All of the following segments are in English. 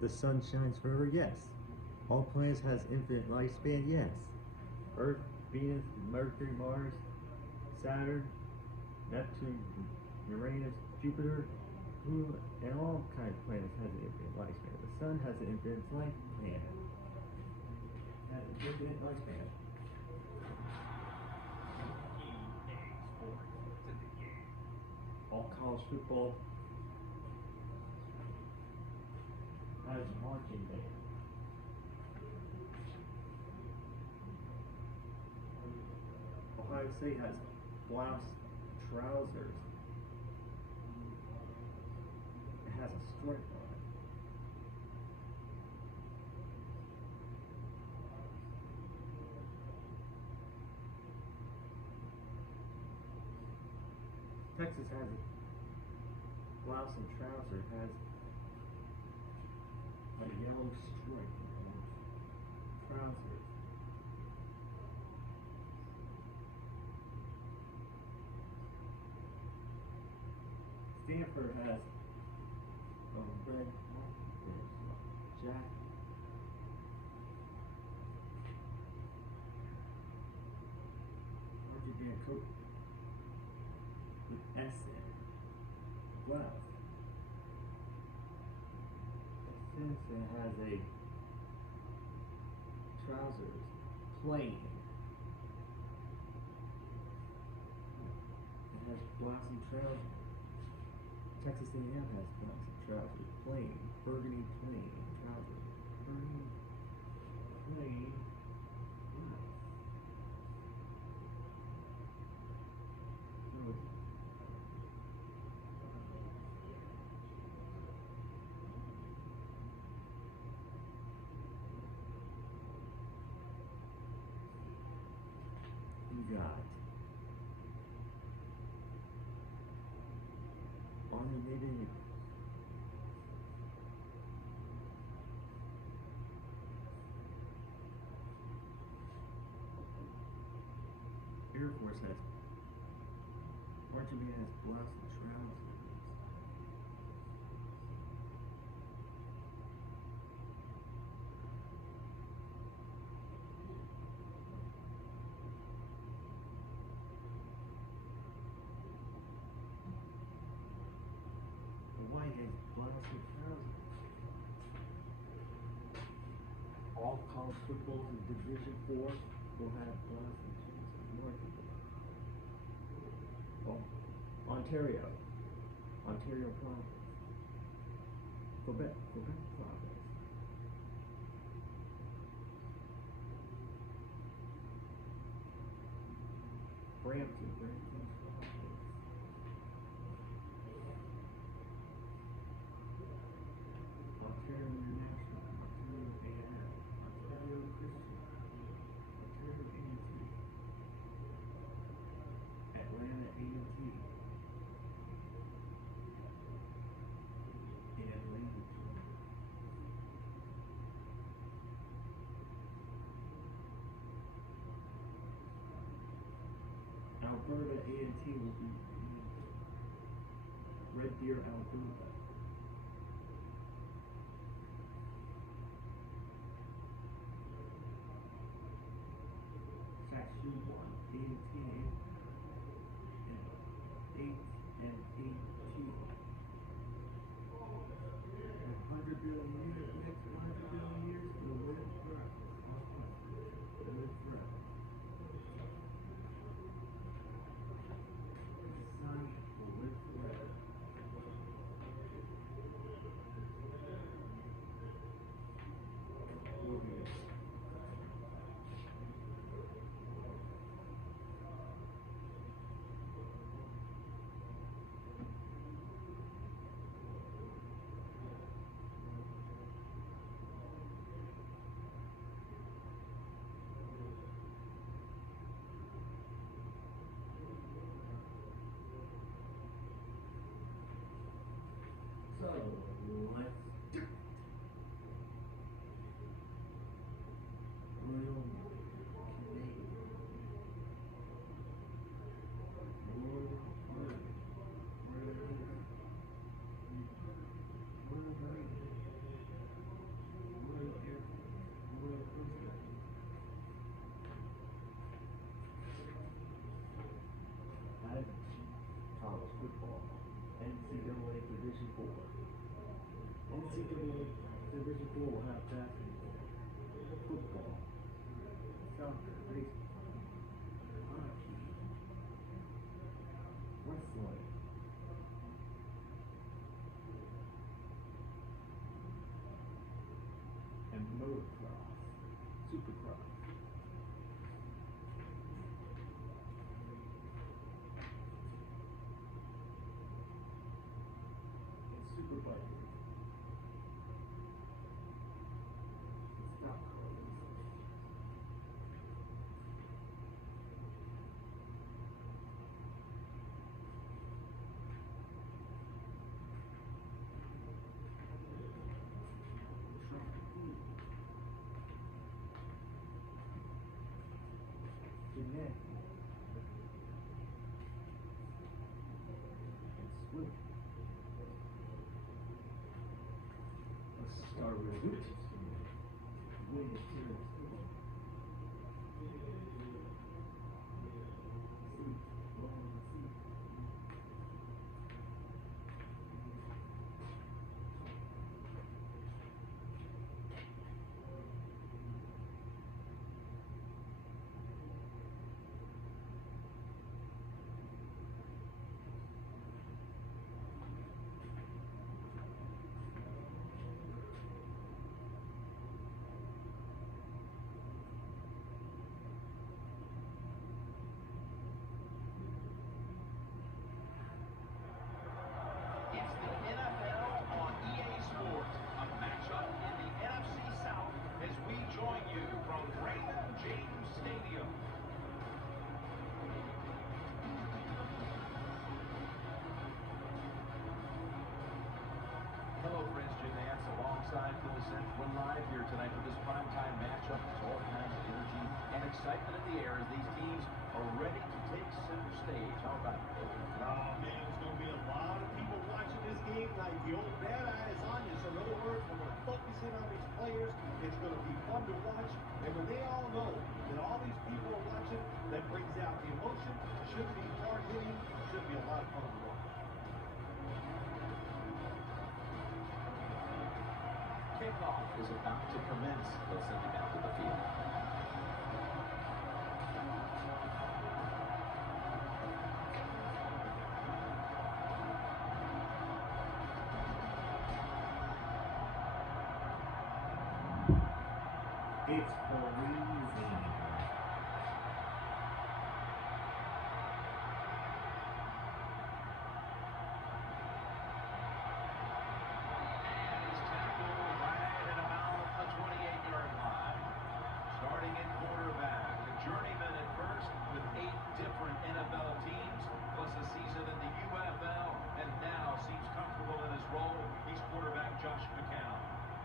The sun shines forever, yes. All planets has infinite lifespan, yes. Earth, Venus, Mercury, Mars, Saturn, Neptune, Uranus, Jupiter, and all kinds of planets has an infinite lifespan. The sun has an infinite lifespan. It has an infinite lifespan. All college football has marching band. Ohio State has blouse trousers. It has a stripe on it. Texas has a blouse and trouser has a yellow stripe on it. Trousers. Stanford has a red jacket. Virginia coat with S in it. Blouse. Simpson has a trousers plain. It has blouse and trousers. Texas A&M has blouse and trousers plain. Burgundy plain trousers. Burgundy plain blouse. So you got Army, Navy, Air Force has Army has blouse and trousers. Hawaii has blouse and trousers. All college footballs in Division 4 will have blouse and trousers. Oh, Ontario province. Quebec province. Brampton province. Ontario International, Ontario A&M, Ontario Christian, Ontario A&T, Atlanta A&T, in Atlanta, Georgia. Alberta A&T will be Red Deer, Alberta. Saskatchewan A&T and 100 billion years, next 100 billion years, we'll live forever. We'll live forever. The sun will live forever. We'll be so let's do it. Royal Canadian. Royal Marine. Royal Marine. full out basketball, football, soccer, baseball, hockey, wrestling, and motocross, supercross. Super bike. Stop cars. Gymnastics. And swimming. Start with it. Win the tennis. We're live here tonight for this primetime matchup. It's all kinds of energy and excitement in the air as these teams are ready to take center stage. How about it? Oh, man, there's going to be a lot of people watching this game like the old bad eye is on you. So in other words, we're going to focus in on these players. It's going to be fun to watch. And when they all know that all these people are watching, that brings out the emotion. Should be hard hitting. Should be a lot of fun to watch. Kickoff is about to commence. Let's send it out to the field. It's freezing.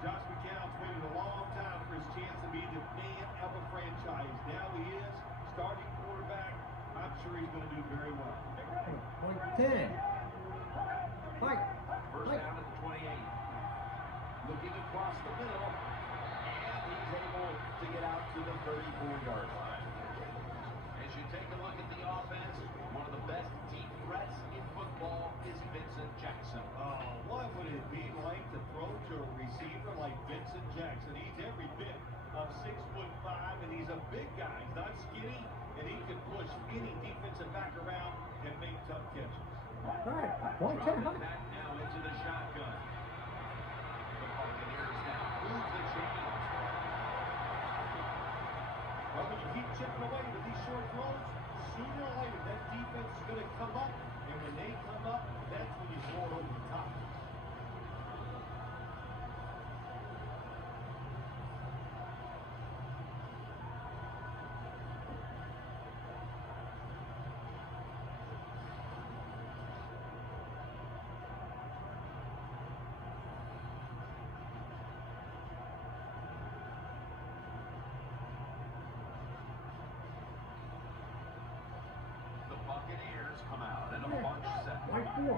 Josh McCown's waited a long time for his chance to be the man of a franchise. Now he is starting quarterback. I'm sure he's going to do very well. Point 10. Fight. First down at the 28. Looking across the middle. And he's able to get out to the 34-yard line. As you take a look at the offense, one of the best deep threats in football is Vincent Jackson. Oh, what would it be like to throw to a receiver like Vincent Jackson? He's every bit of 6'5", and he's a big guy. He's not skinny, and he can push any defensive back around and make tough catches. All right, point 10. Back now into the shotgun. The Buccaneers now move the chains. Well, when you keep chipping away with these short throws, sooner or later that defense is going to come up, and when they come up, that's when you throw it over the top. Buccaneers come out in a bunch set. Right 4.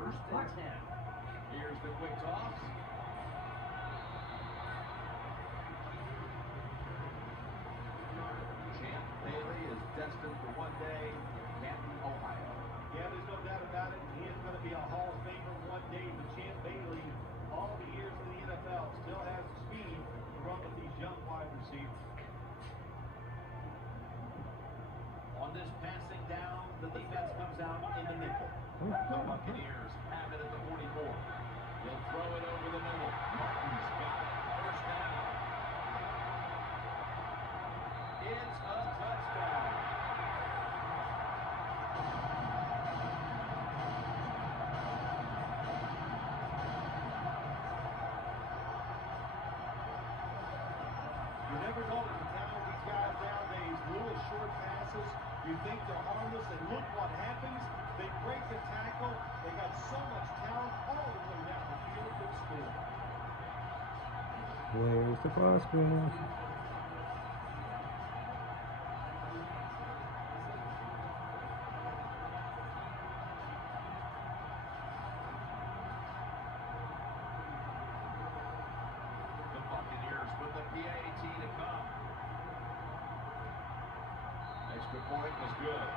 First and 10. Here's the quick toss. Champ Bailey is destined for one day in Canton, Ohio. Yeah, there's no doubt about it. He is going to be a Hall of Famer one day. But Champ Bailey, all the years in the NFL, defense comes out in the nickel. The Buccaneers have it at the 44. He'll throw it over the middle. Martin's got it. First down. It's a touchdown. You never know with the talent of these guys nowadays. Little short passes, you think they're harmless, and look what happens. They break the tackle. They got so much talent all the way down the field and score. Where's the prospect? The Buccaneers with the PAT to come. Extra point was good.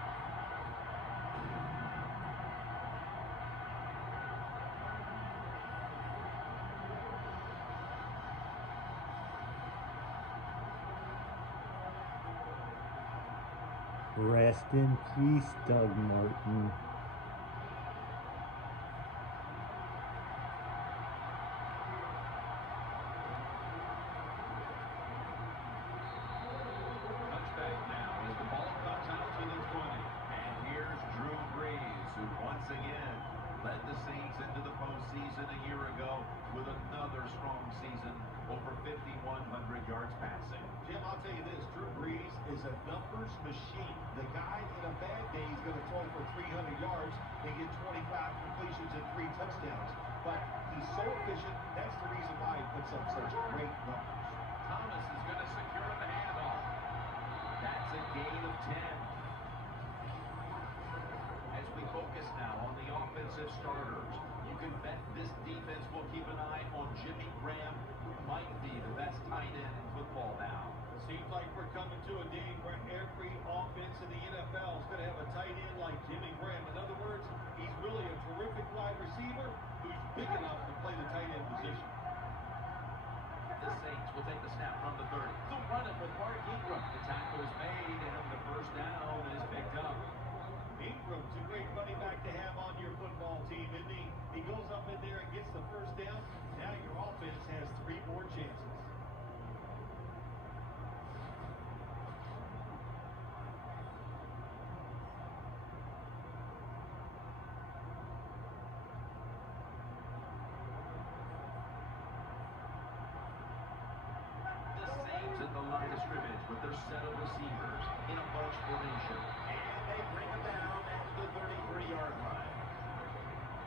Rest in peace, Doug Martin. Touchback now as the ball comes out to the 20. And here's Drew Brees, who once again led the Saints into the postseason a year ago with another strong season, over 5,100 yards passing. Jim, I'll tell you this, Drew Brees is a numbers machine. The guy in a bad day is going to throw for 300 yards and get 25 completions and 3 touchdowns. But he's so efficient, that's the reason why he puts up such great numbers. Thomas is going to secure the handoff. That's a gain of 10. As we focus now on the offensive starters, you can bet this defense will keep an eye on Jimmy Graham, who might be the best tight end in football now. It seems like we're coming to a day where every offense in the NFL is going to have a tight end like Jimmy Graham. In other words, he's really a terrific wide receiver who's big enough to play the tight end position. The Saints will take the snap from the 30. They'll run it with Mark Ingram. The tackle is made, and the first down is picked up. Ingram's a great running back to have on your football team, isn't he? He goes up in there and gets the first down. Now your offense has 3 more chances. The Saints at the line of scrimmage with their set of receivers in a bunch formation. And they bring them down at the 33-yard line.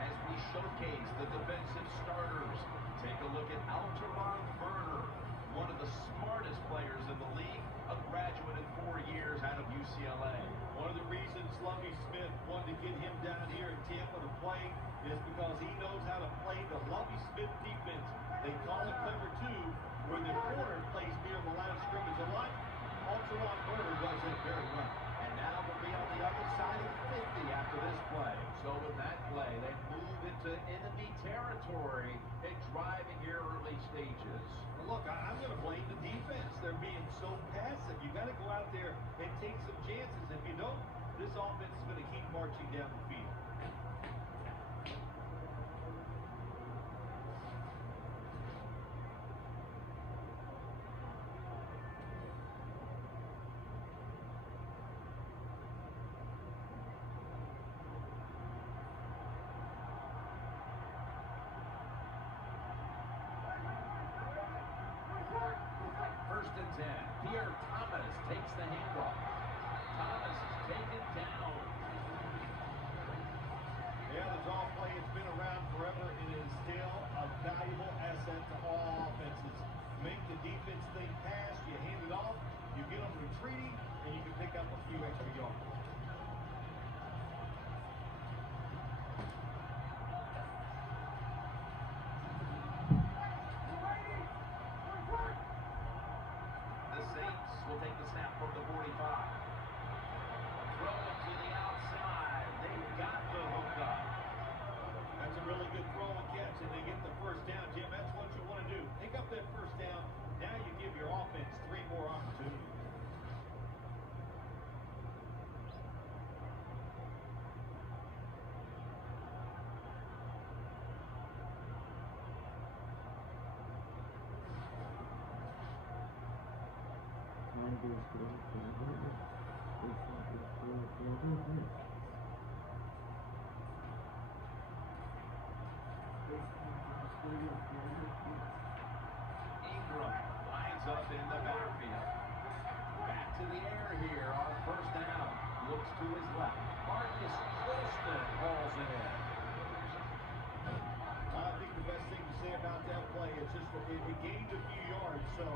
As we showcase the defensive starters, take a look at Alteron Werner, one of the smartest players in the league, a graduate in 4 years out of UCLA. One of the reasons Lovie Smith wanted to get him down here in Tampa to play is because he knows how to play the Lovie Smith defense. They call it cover 2, where the corner plays near the line of scrimmage a lot. Alteron Werner does it very well. And now we'll be on the other side of 50 after this play. So with that play, they move into enemy territory and driving here early stages. Well, look, I'm going to blame the defense. They're being so passive. You got to go out there and take some chances. If you don't, this offense is going to keep marching down the field. First and 10. Pierre Thomas takes the handoff. Thomas is taken down. Ingram lines up in the backfield. Back to the air here on first down. Looks to his left. Marcus Wilson hauls it in. I think the best thing to say about that play is just that it gained a few yards, so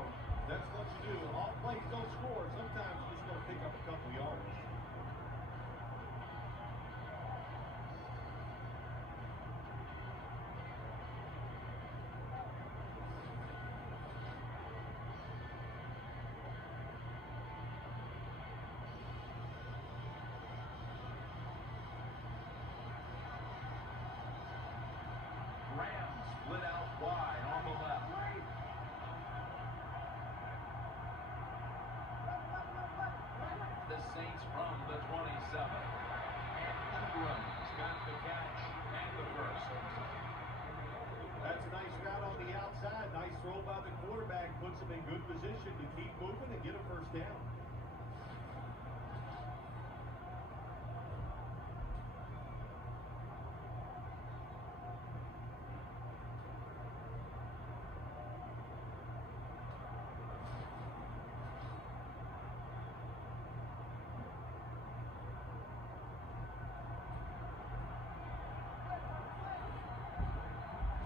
that's what you do. All plays don't score. Sometimes you're just going to pick up a couple yards. Rams split out wide on the left. The Saints from the 27. And Ingram's got the catch and the first. That's a nice route on the outside. Nice throw by the quarterback. Puts him in good position to keep moving and get a first down.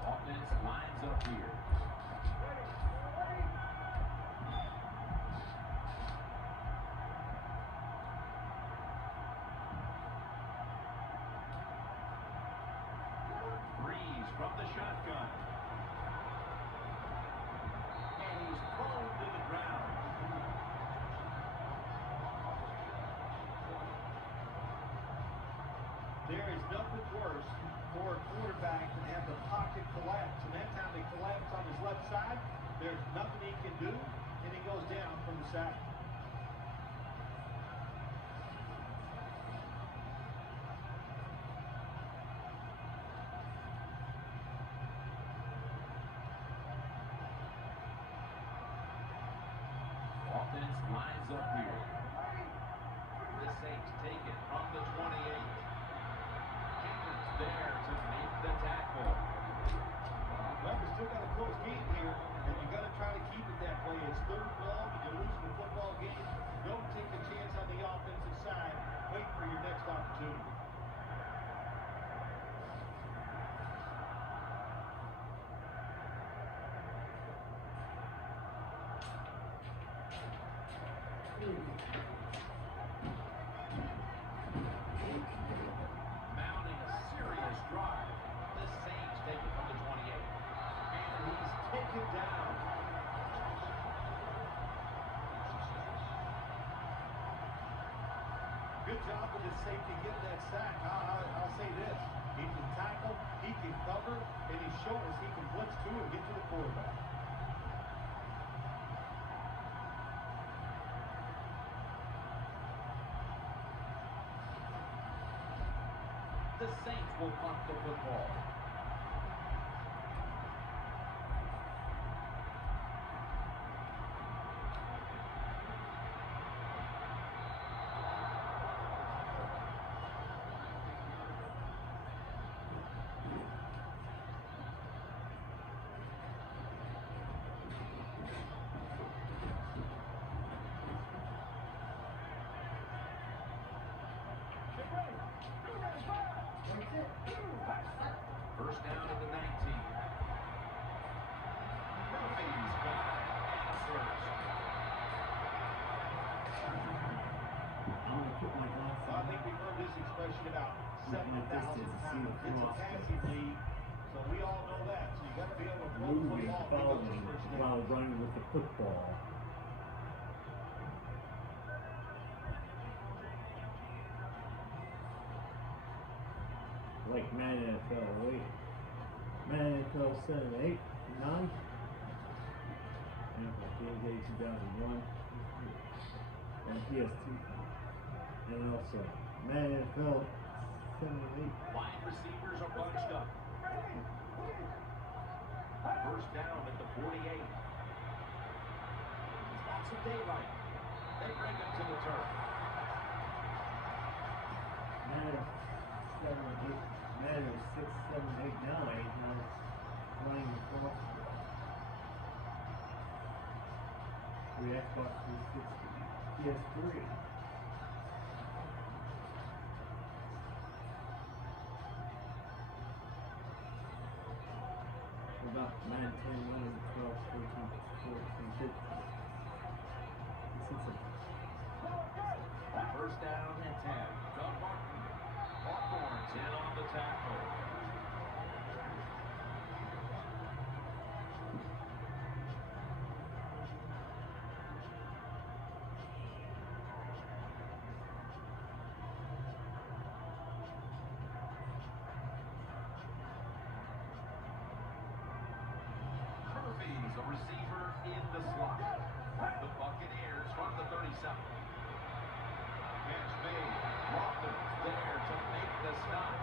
Offense lines up here. Breeze from the shotgun. And he's thrown to the ground. There is nothing worse for a quarterback than have the pocket collapse. And that time they collapse on his left side, there's nothing he can do, and he goes down from the sack. Offense lines up here. The Saints take it from the 28. Kickers there to make the tackle. Well, we still got a close game here, and you got to try to keep it that way. It's third and long, and you're losing the football game. Don't take a chance on the offensive side. Wait for your next opportunity. Mounting a serious drive. The Saints take it from the 28. And he's taken down. Good job with his safety getting that sack. I'll say this. He can tackle, he can cover, and he's shown us he can blitz too and get to the quarterback. The Saints will punt the football. First down at the 19. Murphy's got it and first. I'm gonna put my glass I on. think we've heard this expression about Looking at 7,000 distance to see times. the It's a cross. passing league, so we all know that. So you got to be able to throw the Moving, football, pick up following the first down. while running with the football. Like Madden NFL, wait. Madden NFL 7, 8, 9. And NBA 2001. And PS2. And also Madden NFL 7, 8. Wide receivers are bunched up. First down at the 48. He's got some daylight. They bring him to the turf. Madden 7, 8, Madden 6, 7, 8, 9 has playing across the Xbox 360, PS3. What about Madden 10, 11, 12, 13, 14, 15? This is a First down and 10. Doug Martin. Hawthorne's in on the tackle. Murphy's a receiver in the slot. The Buccaneers from the 37. Catch made. Lofton's there to make the stop.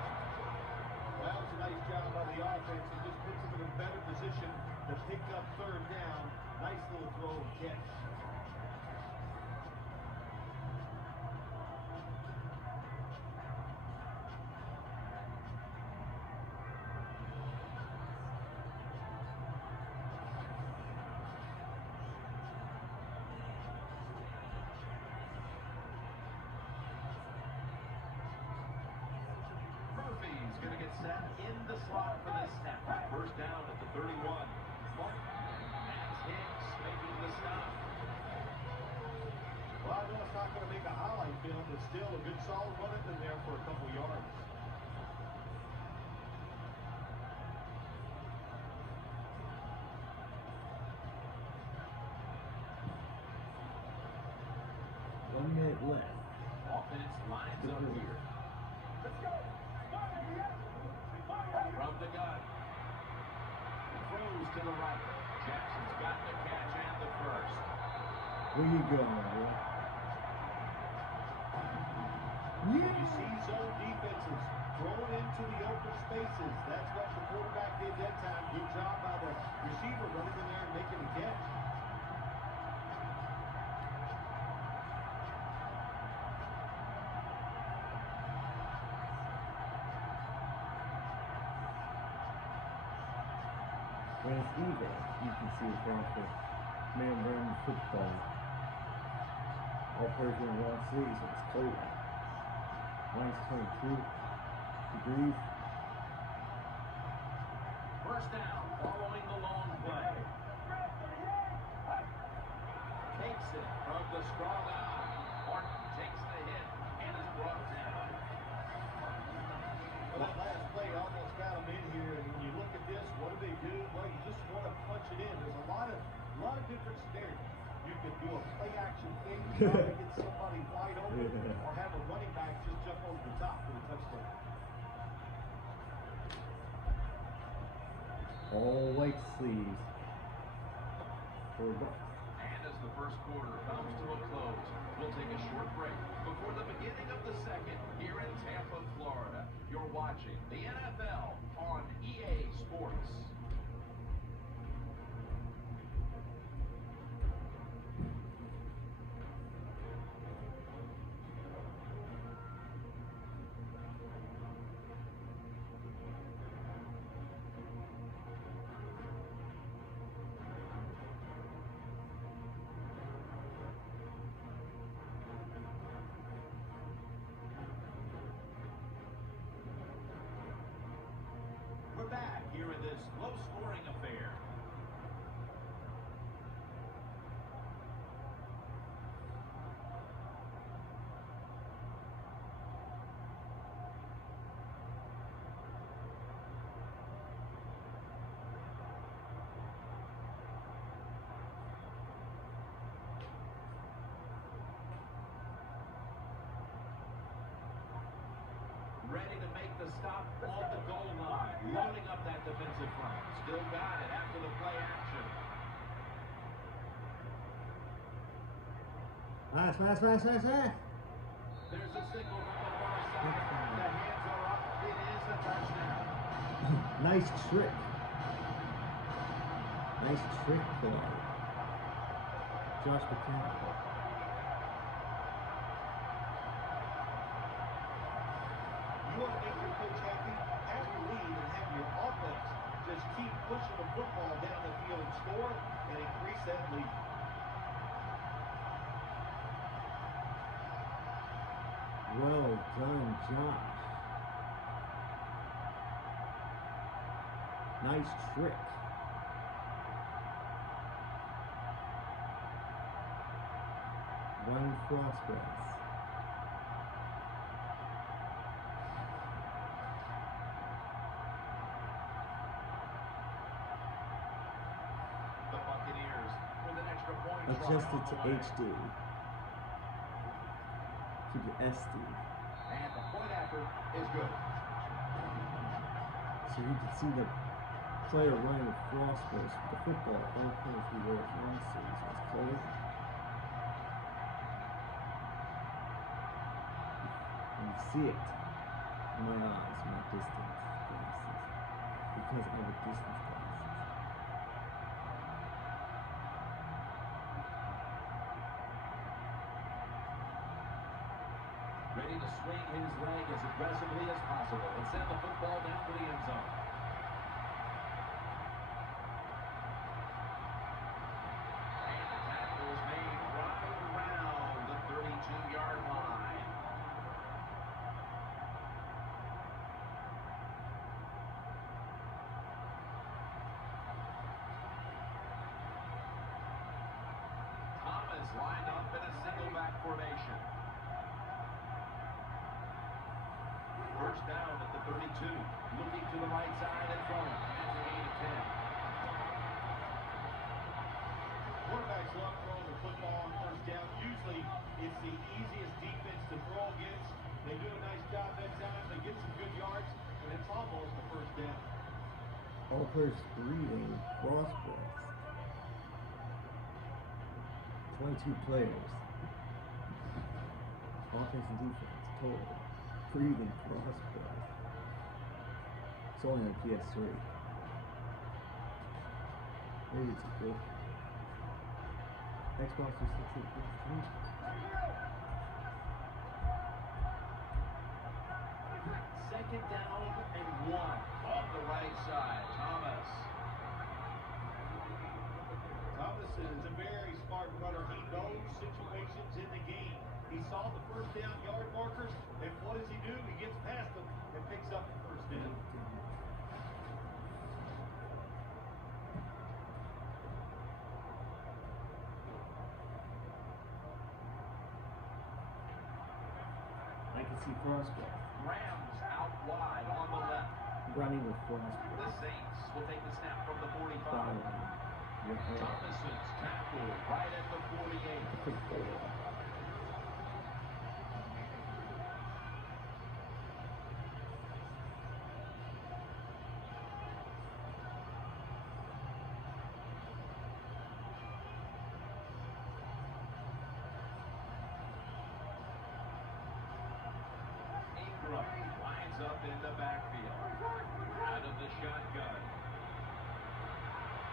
That was a nice job by the offense. It just puts them in a better position to pick up third down. Nice little throw and catch. Murphy's going to get set in the slot for this snap. First down at the 31. Max Hicks making the stop. Well, I know it's not going to make a highlight film, but still a good solid run in there for a couple yards. One minute left. Offense lines up here. From the gun. Throws to the right. Jackson's got the catch and the first. Where you going, bro? You see zone defenses thrown into the open spaces. That's what the quarterback did that time. Good job by the receiver running in there and making the catch. When it's even, you can see across the man run football. All players wearing long sleeves and it's cold out. Minus 22 degrees. First down following the long play. Takes it from the strong eye. Martin takes the hit and is brought down. Well, that last play almost got them in here, and when you look at this, what do? Well, you just want to punch it in. There's a lot of different scenarios. You could do a play action thing, try to get somebody wide open, or have a running back just jump over the top for the touchdown. All white sleeves. For Bucks. And as the first quarter comes to a close, we'll take a short break before the beginning of the second here in Tampa, Florida. You're watching the NFL on EA Sports. We're back here in this low-scoring affair. Ready to make the stop on the goal line. Loading up that defensive front. Still got it after the play action. Pass. There's a signal from the far side. The hands are up. It is a touchdown. Nice trick. Nice trick play. Josh Buchanan. football down the field and score and increase that lead. Well done, Josh. Nice trick. Ryan Frostgrass. The Buccaneers with an extra point try Adjust on it to the way. HD. Keep it SD. And the point after is good. So you can see the player running with Frostgrass with the football. All points we were one series was closed. You see it in my eyes, my distance glasses, because I have a distance glasses. Ready to swing his leg as aggressively as possible and send the football down to the end zone. And the tackle is made right around the 32-yard line. Thomas lined up in a single back formation. First down at the 32. Looking to the right side and throwing. That's a gain of 10. Quarterbacks love throwing the football on first down. Usually, it's the easiest defense to throw against. They do a nice job that time. They get some good yards, and it's almost the first down. All players breathing Frostgrass. 22 players. Offense and defense total. Breathing Frostgrass. It's only on PS3. Maybe it's a good. Xbox 360 PS3. Second down and 1. Off the right side, Thomas. Thomas is a very smart runner. He knows situations in the game. He saw the first down yard markers, and what does he do? He gets past them and picks up the first down. I can see Frostgrass. Rams out wide on the left. Running with The Frostgrass. Saints will take the snap from the 45. Following. Thomason's tackle right at the 48. Ingram lines up in the backfield. Out of the shotgun.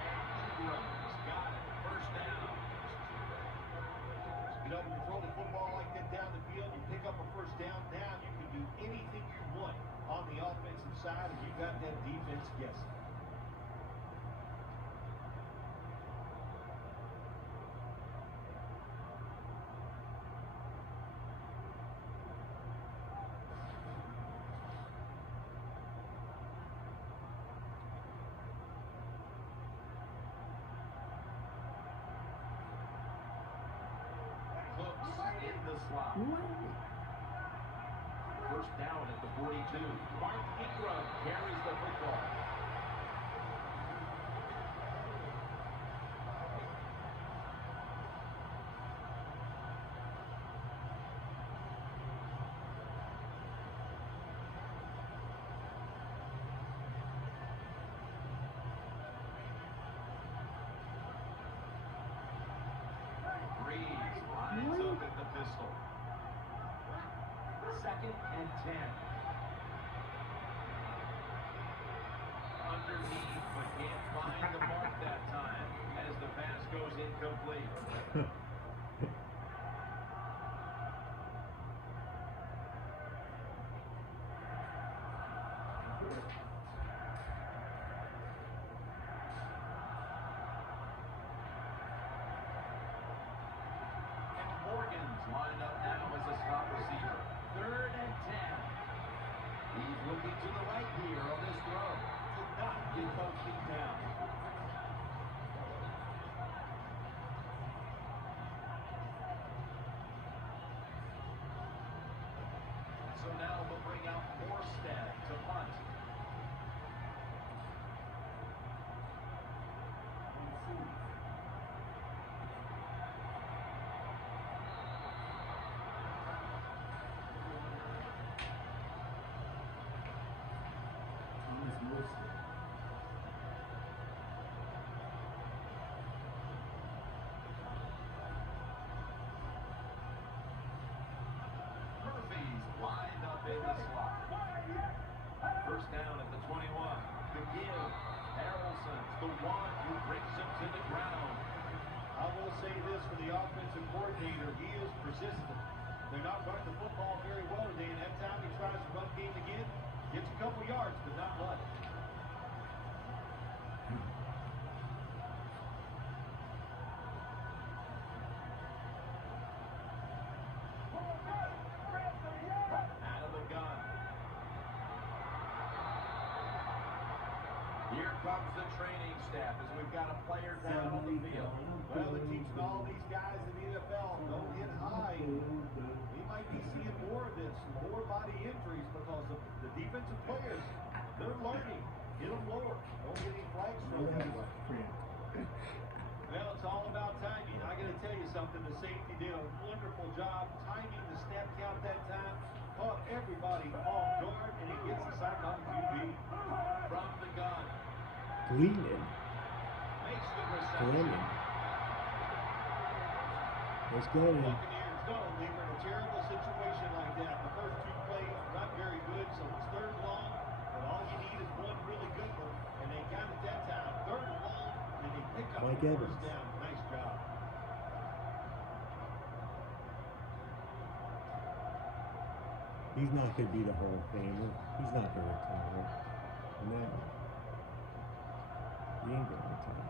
And Ingram's got it. First down. You know, when you throw the football like that down the field, you pick up a first down. Now you can do anything you want on the offensive side, and you got that defense guessing. Cooks in the slot. First down at the 42. Mark Ingram carries the football. Breeze lines up in the pistol. Second and 10. Underneath, but can't find the mark that time as the pass goes incomplete. the one who brings him to the ground. I will say this for the offensive coordinator, he is persistent. They're not running the football very well today, and that time he tries to run game again, gets a couple yards, but not much. Out of the gun. Here comes the training staff as we've got a player down on the field. Well, they're teaching all these guys in the NFL, don't hit high. We might be seeing more of this, lower body injuries, because of the defensive players, they're learning. Hit them lower. Don't get any flags thrown that way. Well, it's all about timing. I got to tell you something. The safety did a wonderful job timing the snap count that time. Caught everybody off guard, and he gets the sack on QB. From the gun. Gleeman. Makes the reception. Let's go. Buccaneers don't. They were in a terrible situation like that. The first two plays not very good, so it's third and long, and all you need is one really good one, and they got it that time. Third and long, and they pick up Mike the Evans. first down. Nice job. He's not going to be the Hall of Famer. He's not going to retire. No. He ain't going to retire.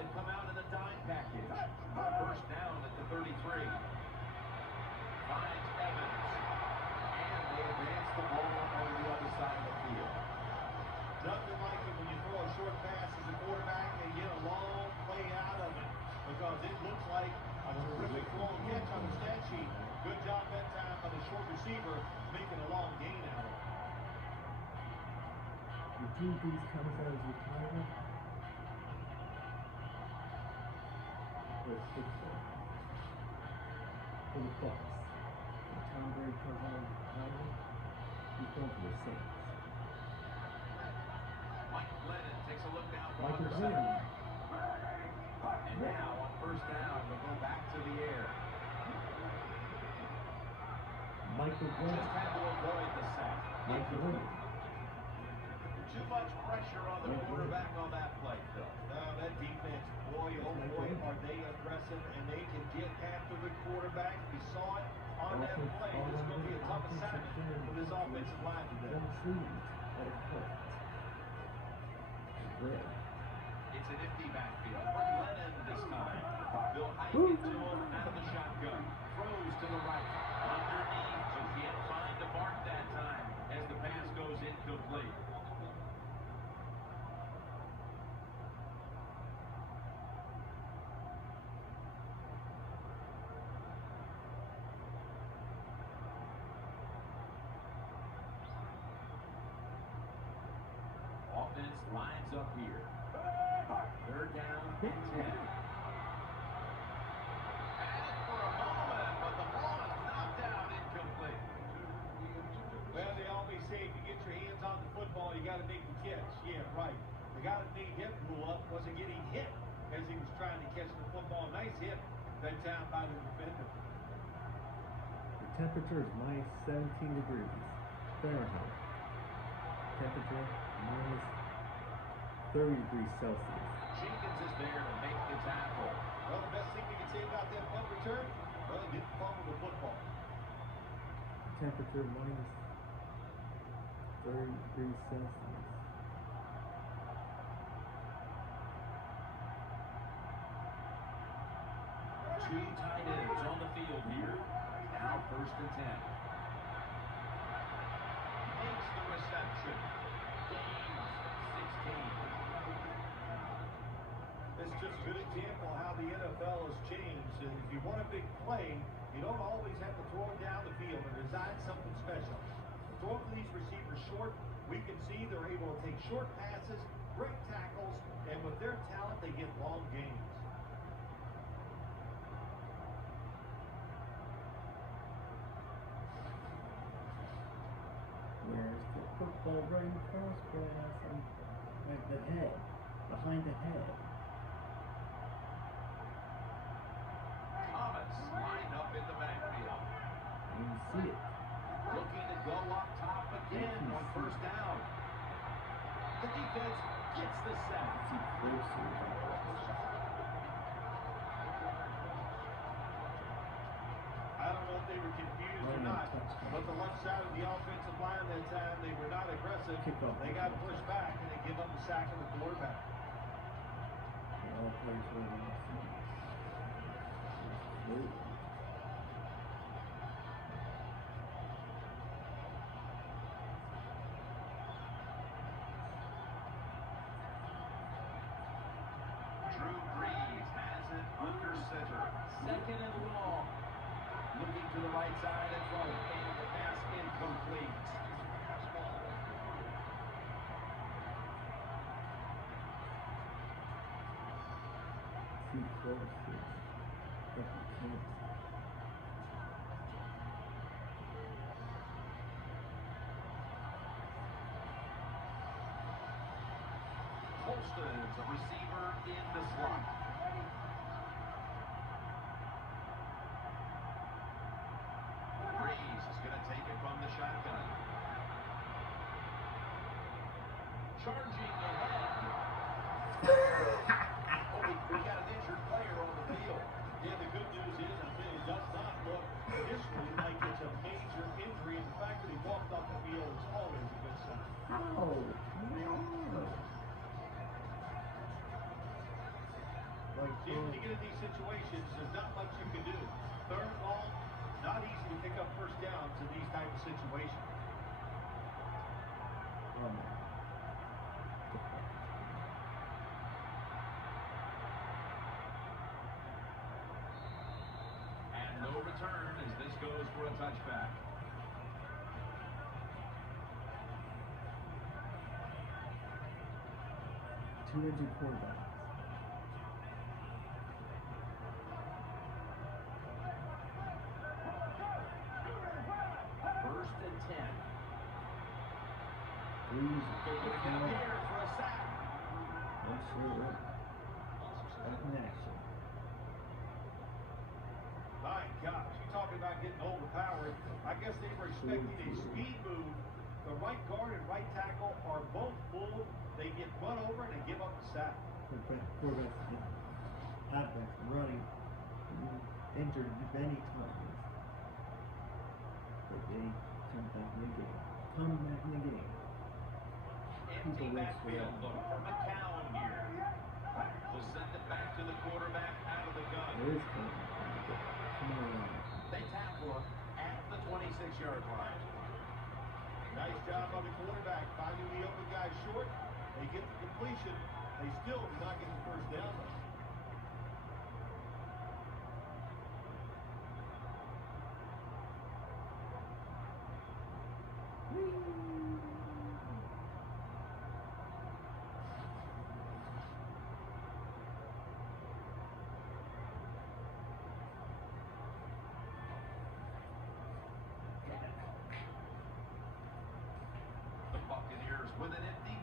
They come out in the dime package. First down at the 33. Finds Evans. And they advance the ball over the other side of the field. Nothing like it when you throw a short pass as a quarterback and get a long play out of it, because it looks like a terrific long catch on the stat sheet. Good job that time by the short receiver making a long gain out of it. The Drew Brees comes out as retirement. Let's fix that. For the Bucks. When Tom Brady comes out as retirement, he's going to the Saints. Mike Lennon takes a look down for Michael other Glenn. side. And now on first down, they'll go back to the air. Michael Just Glenn. had to avoid the sack. Michael Glenn. Too much pressure on the quarterback on that play, Phil. That defense, boy, oh boy, are they aggressive, and they can get after the quarterback. We saw it on that play. This is going to be a tough assignment for this offensive line today. It's an empty backfield. Lennon this time. They'll hike it to him out of the shotgun. Throws to the right. Underneath, but can't find the mark that time as the pass goes incomplete. Offense lines up here. Third down and 10. And for a moment, but the ball is knocked out incomplete. Well, they always say if you get your hands on the football, you got to make the catch. Yeah, right. The guy that made him blew up wasn't getting hit as he was trying to catch the football. Nice hit that time by the defender. The temperature is minus 17 degrees Fahrenheit. Temperature minus 30 degrees Celsius. Jenkins is there to make the tackle. Well, the best thing we can say about that punt return, well, he didn't fumble the football. Temperature minus 30 degrees Celsius. Two tight ends on the field here. Now first and 10. Makes the reception. Gains 16. It's just a good example of how the NFL has changed. And if you want a big play, you don't always have to throw it down the field and design something special. Throw it to these receivers short. We can see they're able to take short passes, great tackles, and with their talent, they get long gains. Where's the football right across grass and at the head, behind the head? Thomas lined up in the backfield. You see it. Looking to go up top again on first down. defense gets the sack. Too close to it. I don't know if they were confused or not, but the left side of the offensive line that time, they were not aggressive. They got pushed back, and they give up the sack of the quarterback. All players were on the field. Drew Brees has it under center. Second and long. Looking to the right side and throw. And the pass incomplete. Too close to it. But you can't. Holston's a receiver in the slot. Brees is going to take it from the shotgun. Charging ahead. We got an injured player on the field. Yeah, the good news is it does not look initially like it's a major injury. And the fact that he walked off the field is always a good sign. Oh, no. Like, When you get in these situations, there's not much you can do. Third and long, not easy to pick up first downs in these type of situations. And no return as this goes for a touchback. Two injured quarterbacks. First and 10. Brees. They're going to get him here for a sack. I'm sure. Back in action. My gosh, you talking about getting overpowered. I guess they were expecting a speed move. The right guard and right tackle are both full. They get run over and they give up the sack. Quarterbacks and halfbacks running injured many times. But they come back in the game. Empty backfield look for McCown here. Will send it back to the quarterback out of the gun. It is coming back in the game. Come on. They tackle him at the 26-yard line. Nice job on the quarterback, finding the open guy short. They get the completion. They still do not get the first down, though. The Buccaneers with an empty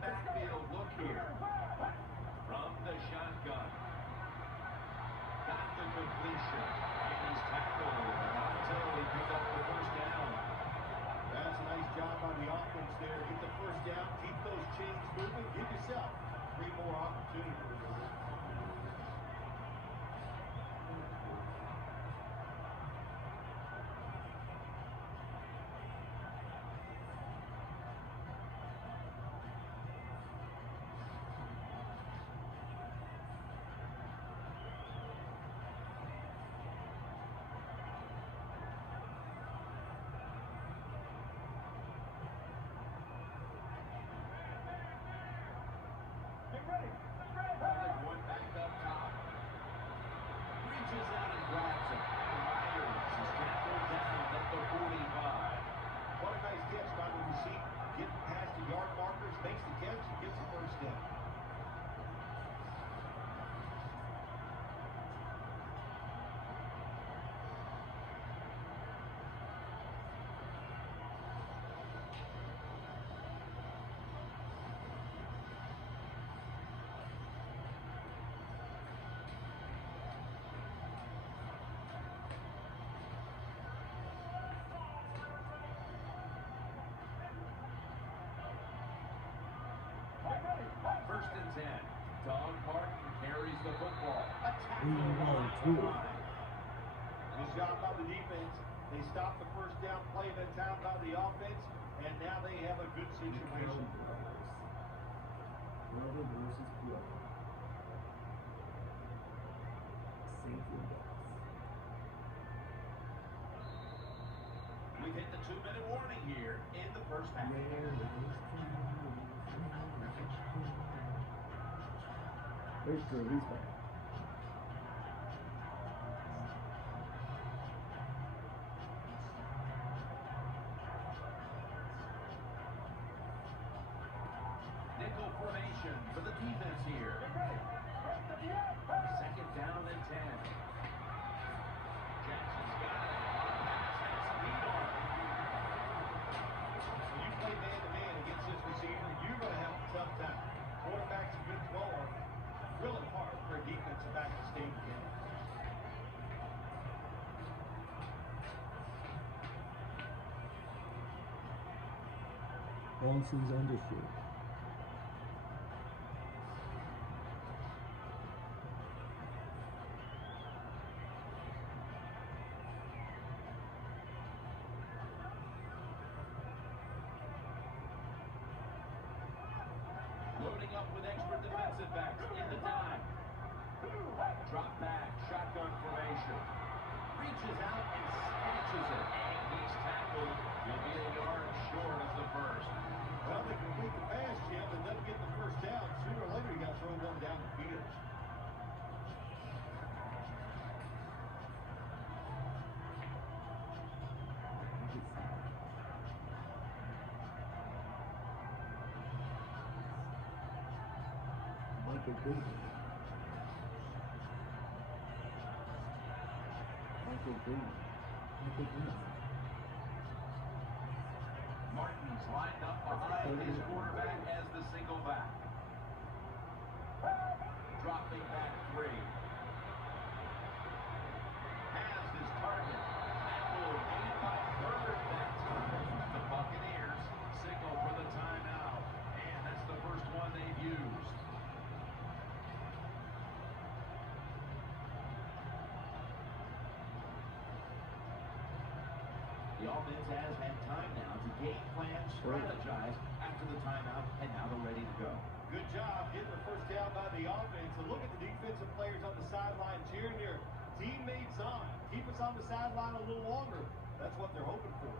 line. Good job by the defense. They stopped the first down play that time by the offense, and now they have a good situation. Brother versus brother. We've hit the 2-minute warning here in the first half. Where's Drew? He's back. Nickel formation for the defense here. Second down and 10. Jackson's got it. Pass has speed on it. When you play man-to-man against this receiver, you're going to have a tough time. Quarterback's a good thrower. Really hard for a defensive back to stay in the game. Bonson's undershirt. Loading up with extra defensive backs in the dime. Drop back, shotgun formation. Reaches out and snatches it. And he's tackled. He'll be a yard short of the first. Well, they complete the pass, Jim, and doesn't get the first down. Sooner or later, you got to throw one down the field. Michael Green. Martin's lined up behind his quarterback as the single back. Dropping back 3. Has his target. And will gain by 3rd that time. The Buccaneers signal for the timeout. And that's the first one they've used. The offense has had time now to game plan, strategize after the timeout, and now they're ready to go. Good job getting the first down by the offense. And look at the defensive players on the sideline cheering their teammates on. Keep us on the sideline a little longer. That's what they're hoping for.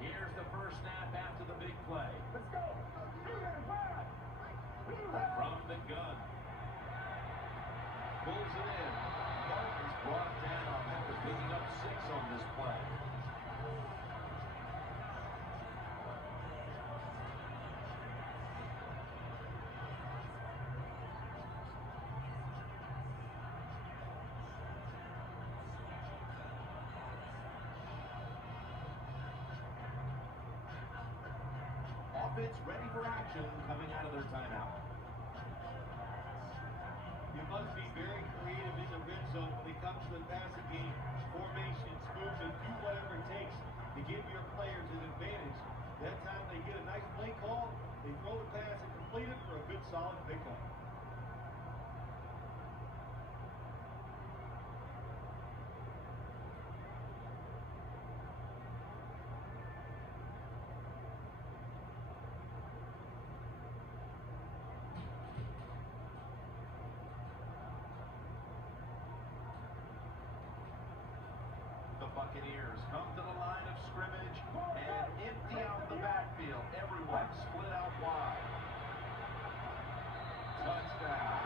Here's the first snap after the big play. Let's go. From the gun. Pulls it in. Martin's brought down after picking up 6 on this play. Offense ready for action coming out of their timeout. You must be very creative in the red zone when it comes to the passing game. Formations, movement, do whatever it takes to give your players an advantage. That time they get a nice play call, they throw the pass and complete it for a good solid pickup. The Buccaneers come to the line of scrimmage and empty out the backfield. Everyone split out wide. Touchdown.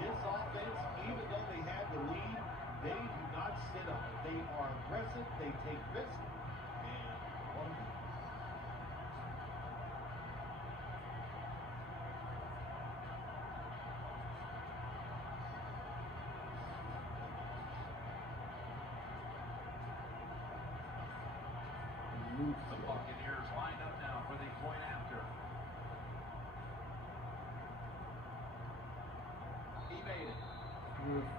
This offense, even though they had the lead, they do not sit up. They are aggressive, they take risks, Perfect.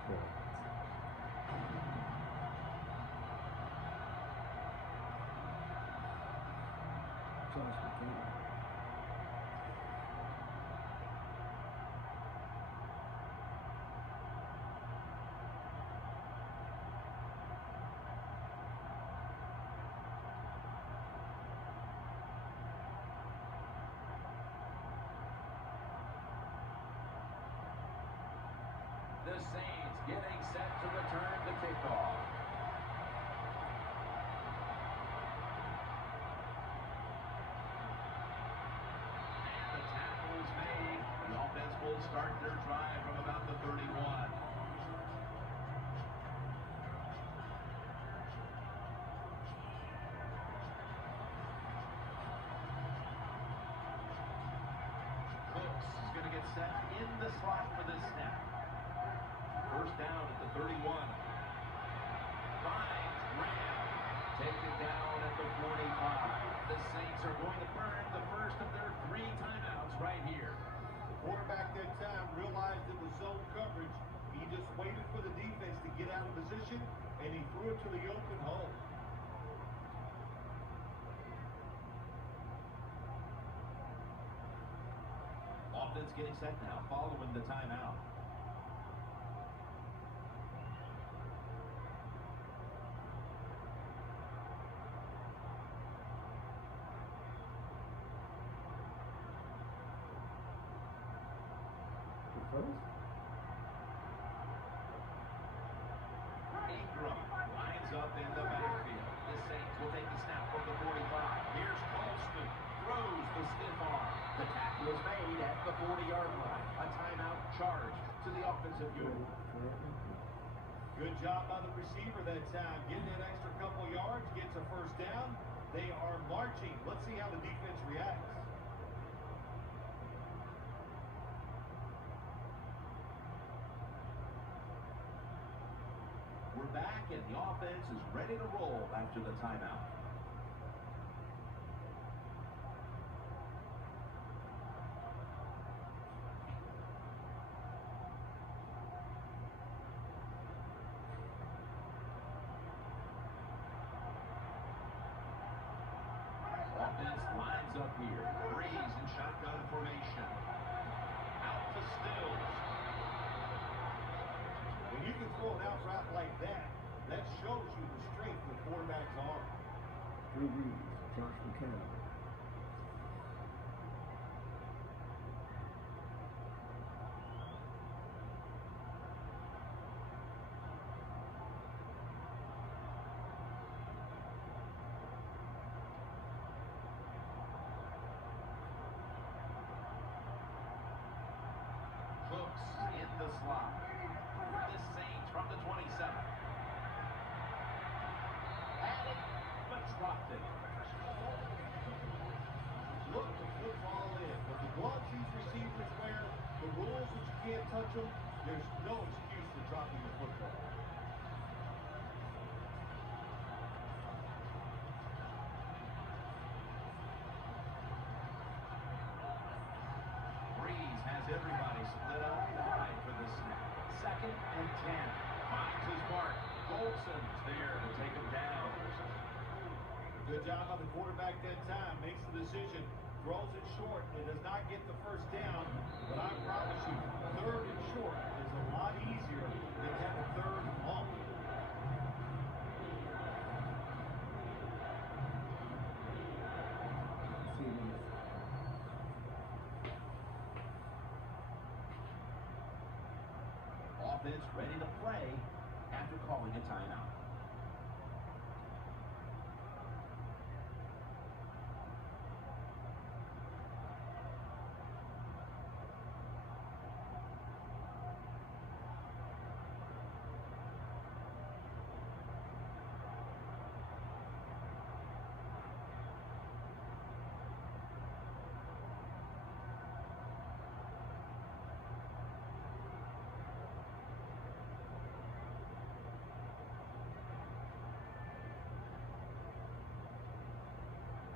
Josh McCain. The Saints getting set to return the kickoff. And the tackle is made. The offense will start their drive from about the 31. Cooks is going to get set in the slot for this snap. First down at the 31. Finds Graham. Taken down at the 45. The Saints are going to burn the first of their 3 timeouts right here. The quarterback that time realized it was zone coverage. He just waited for the defense to get out of position, and he threw it to the open hole. Offense getting set now, following the timeout. Ingram lines up in the backfield. The Saints will take the snap from the 45. Here's Colston. Throws the stiff arm. The tackle is made at the 40-yard line. A timeout charged to the offensive unit. Good job by the receiver that time. Getting that extra couple yards, gets a first down. They are marching. Let's see how the defense reacts. We're back, and the offense is ready to roll after the timeout. Offense lines up here. Breeze in shotgun formation. Out to Stills. When you can throw an out route like that, that shows you the strength of the quarterback's arm. Drew Brees, Josh McCain. Cooks in the slot. The Saints from the 27. Had it, but dropped it. Look to football in. With the gloves these receivers wear, the rules that you can't touch them, there's no excuse for dropping the football. Breeze has everybody split up wide for the snap. 2nd and 10. Finds his mark. Golson's there to take him down. Good job on the quarterback that time. Makes the decision. Throws it short. It does not get the first down. But I promise you, 3rd and short is a lot easier than having 3rd and long. Offense ready to play after calling a timeout.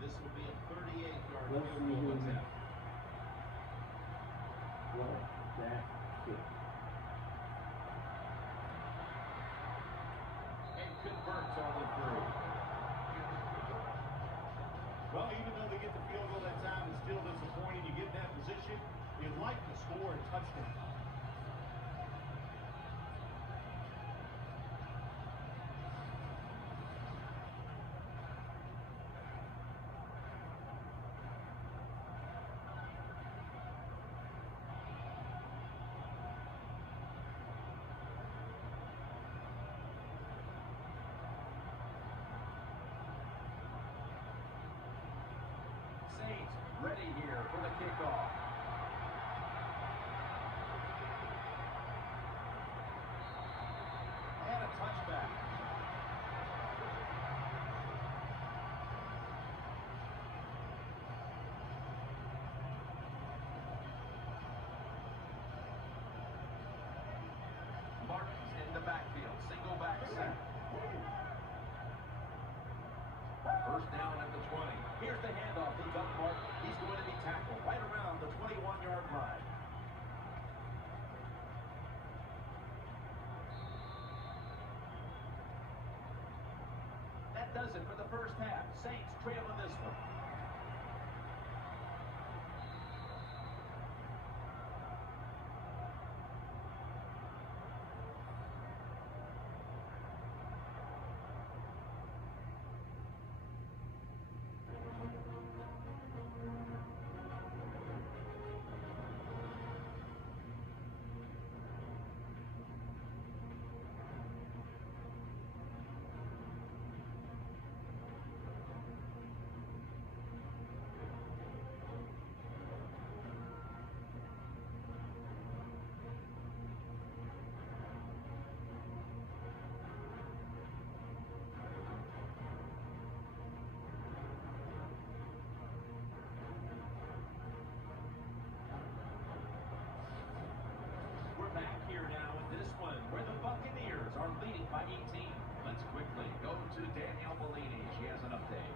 This will be a 38-yard Let's field see goal who attempt. blocked that kick. converts on the through. Well, even though they get the field goal that time, it's still disappointing. You get in that position, you'd like to score a touchdown. Saints ready here for the kickoff. And a touchback. Martin's in the backfield. Single back set. First down at the 20. Here's the handoff to Doug Martin. He's going to be tackled right around the 21-yard line. That does it for the first half. Saints trailing this one. Back here now in this one, where the Buccaneers are leading by 18. Let's quickly go to Danielle Bellini. She has an update.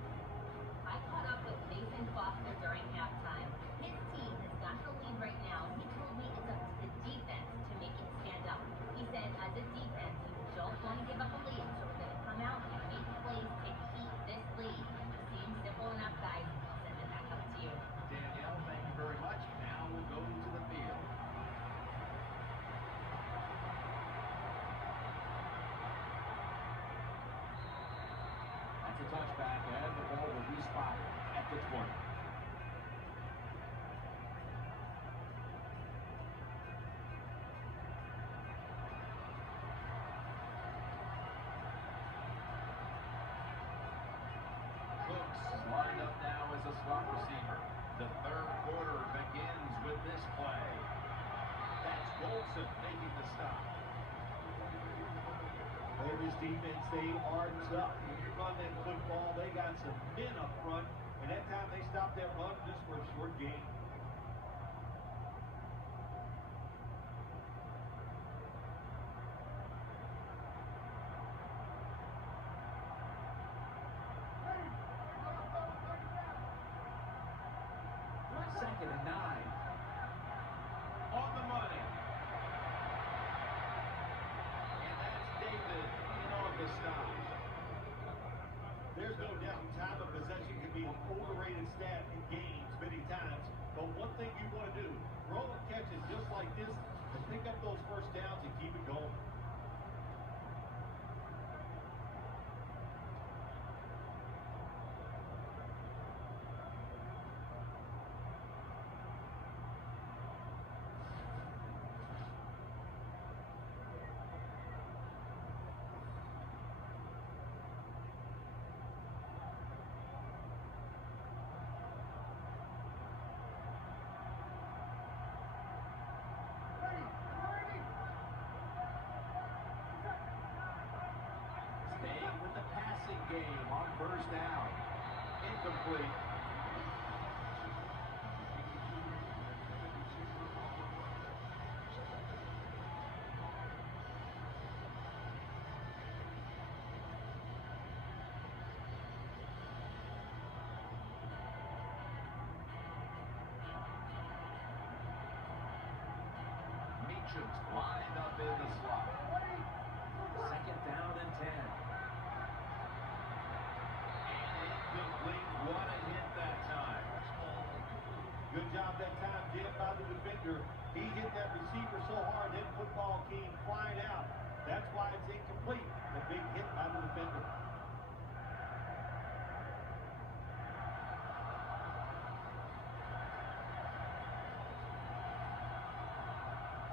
I caught up with Mason Foster during halftime. His team has got the lead right now. He told me it's up to the defense to make it stand up. He said, as a defense, you don't want to give up a lead, so we're going to come out and make plays to keep this lead. Seems simple enough, guys. I'll send it back up to you. Danielle, thank you very much. Now we'll go to the field. That's a touchback, and the ball will be spotted at the 20. Cooks is lined up now as a slot receiver. The third quarter begins with this play. That's Wilson making the stop. And this defense, they are tough. When you run that football, they got some men up front, and that time they stopped that run just for a short gain. Second and 9. On the money. And that's David in on the stop. There's no doubt time of possession can be an overrated stat in games many times, but one thing you want to do, throw and catches just like this and pick up those first downs and keep it going. Staying with the passing game on first down. Incomplete. Meacham's lined up in the slot. Second down and 10. again by the defender. He hit that receiver so hard that football came flying out. That's why it's incomplete. The big hit by the defender.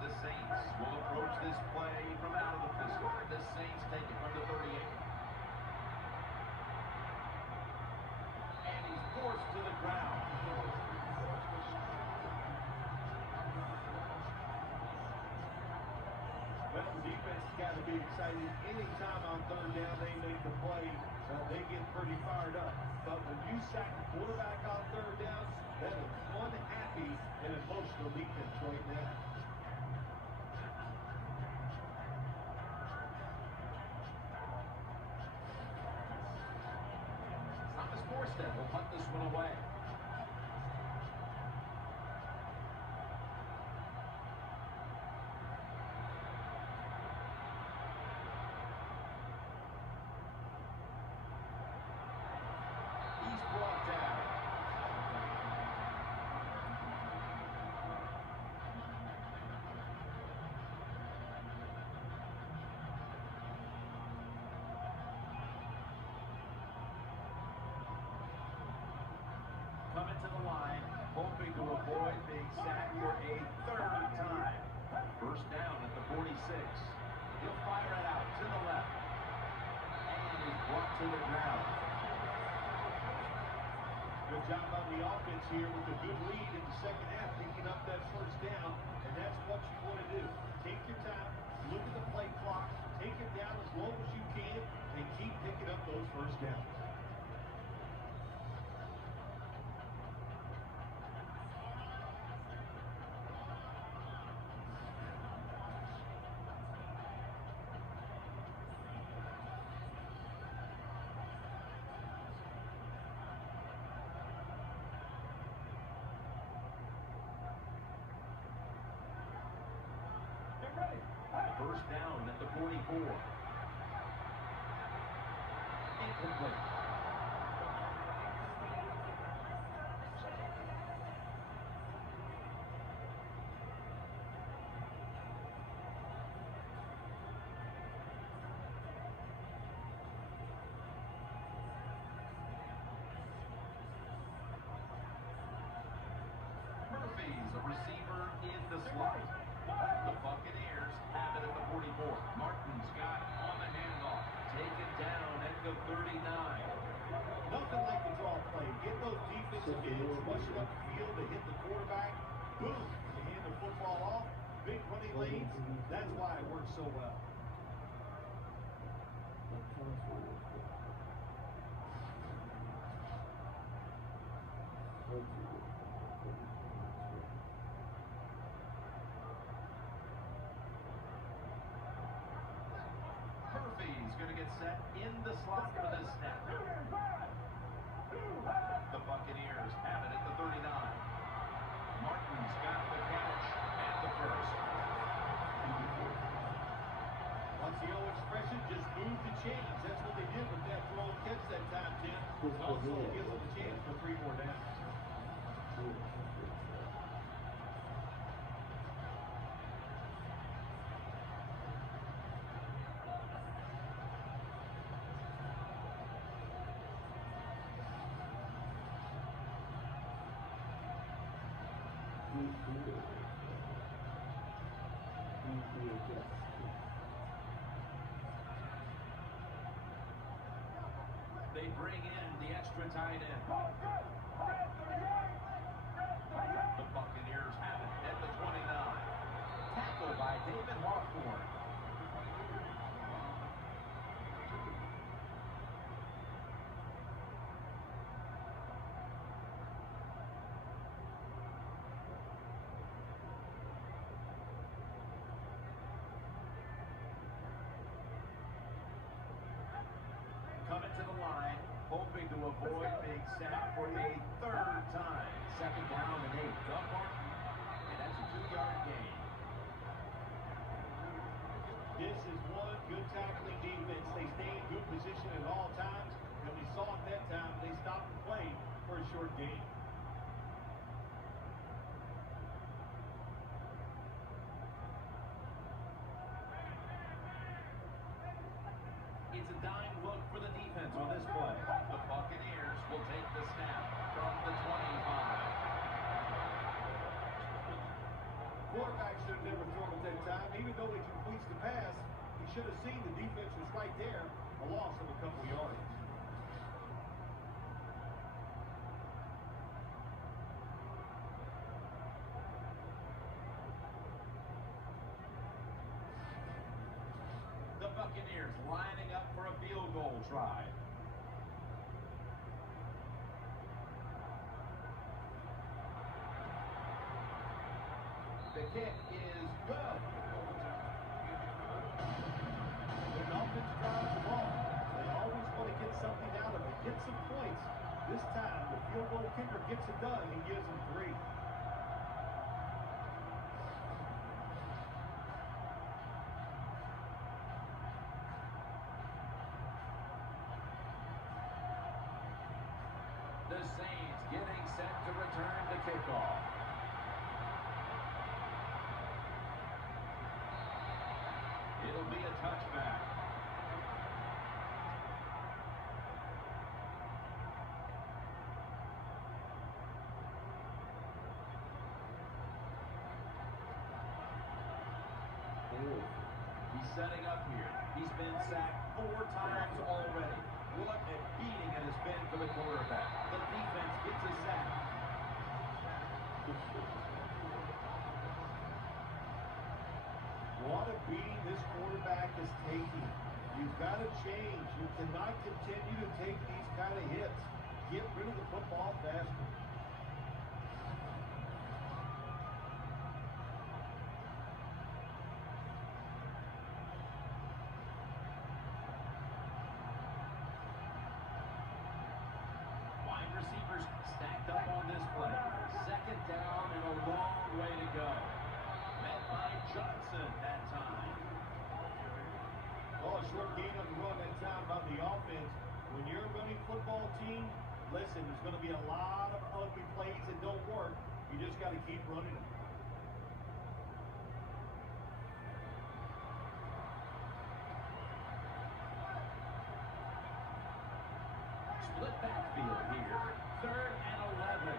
The Saints will approach this play from out of the pistol. The Saints take it from the 38. And he's forced to the ground. Well, the defense has got to be excited. Anytime on third down they make the play, they get pretty fired up. But when you sack the quarterback on third down, that is one happy and emotional defense right now. Thomas Morstead will punt this one away. He's brought down. Coming to the line, hoping to avoid being sacked for a third time. First down at the 46. He'll fire it out to the left. And he's brought to the ground. Good job on the offense here with a good lead in the second half, picking up that first down, and that's what you want to do. Take your time, look at the play clock, take it down as low as you can, and keep picking up those first downs. First down at the 44. Incomplete. Murphy's a receiver in the slot. The Buccaneers have it at the 44. Martin's got it on the handoff. Taken down at the 39. Nothing like the draw play. Get those defensive ends, rush it up the field to hit the quarterback. Boom! You hand the football off. Big running lanes. That's why it works so well. Murphy's going to get set in the slot for this snap. The Buccaneers have it at the 39. Martin's got the catch at the first. Once the old expression, just move the chains. That's what they did with that throw and catch that time, Tim. It also gives them a chance for 3 more downs. They bring in the extra tight end. The Buccaneers have it at the 29. Tackled by David Hawthorne. Coming to the line, hoping to avoid being sacked for a third time. Second down and 8. Doug Martin, and that's a 2-yard gain. This is one good tackling defense. They stay in good position at all times, and we saw it that time. They stopped the play for a short gain. dime look for the defense on this play. The Buccaneers will take the snap from the 25. Quarterback should have never thrown it that time. Even though he completes the pass, he should have seen the defense was right there. A loss of a couple yards. The Buccaneers lining up for a field goal try. The kick is good. When an offense drives the ball, they always want to get something out of it, get some points. This time, the field goal kicker gets it done and gives them 3. The Saints getting set to return the kickoff. It'll be a touchback. He's setting up here. He's been sacked 4 times already. What a beating it has been for the quarterback. The defense gets a sack. What a beating this quarterback is taking. You've got to change. You cannot continue to take these kind of hits. Get rid of the football faster. Wide receivers stacked up on this play. Second down and a long way to go. Met by Johnson that time. Oh, a short gain on the run that time by the offense. When you're a running football team, listen, there's going to be a lot of ugly plays that don't work. You just got to keep running them. Split backfield here. 3rd and 11.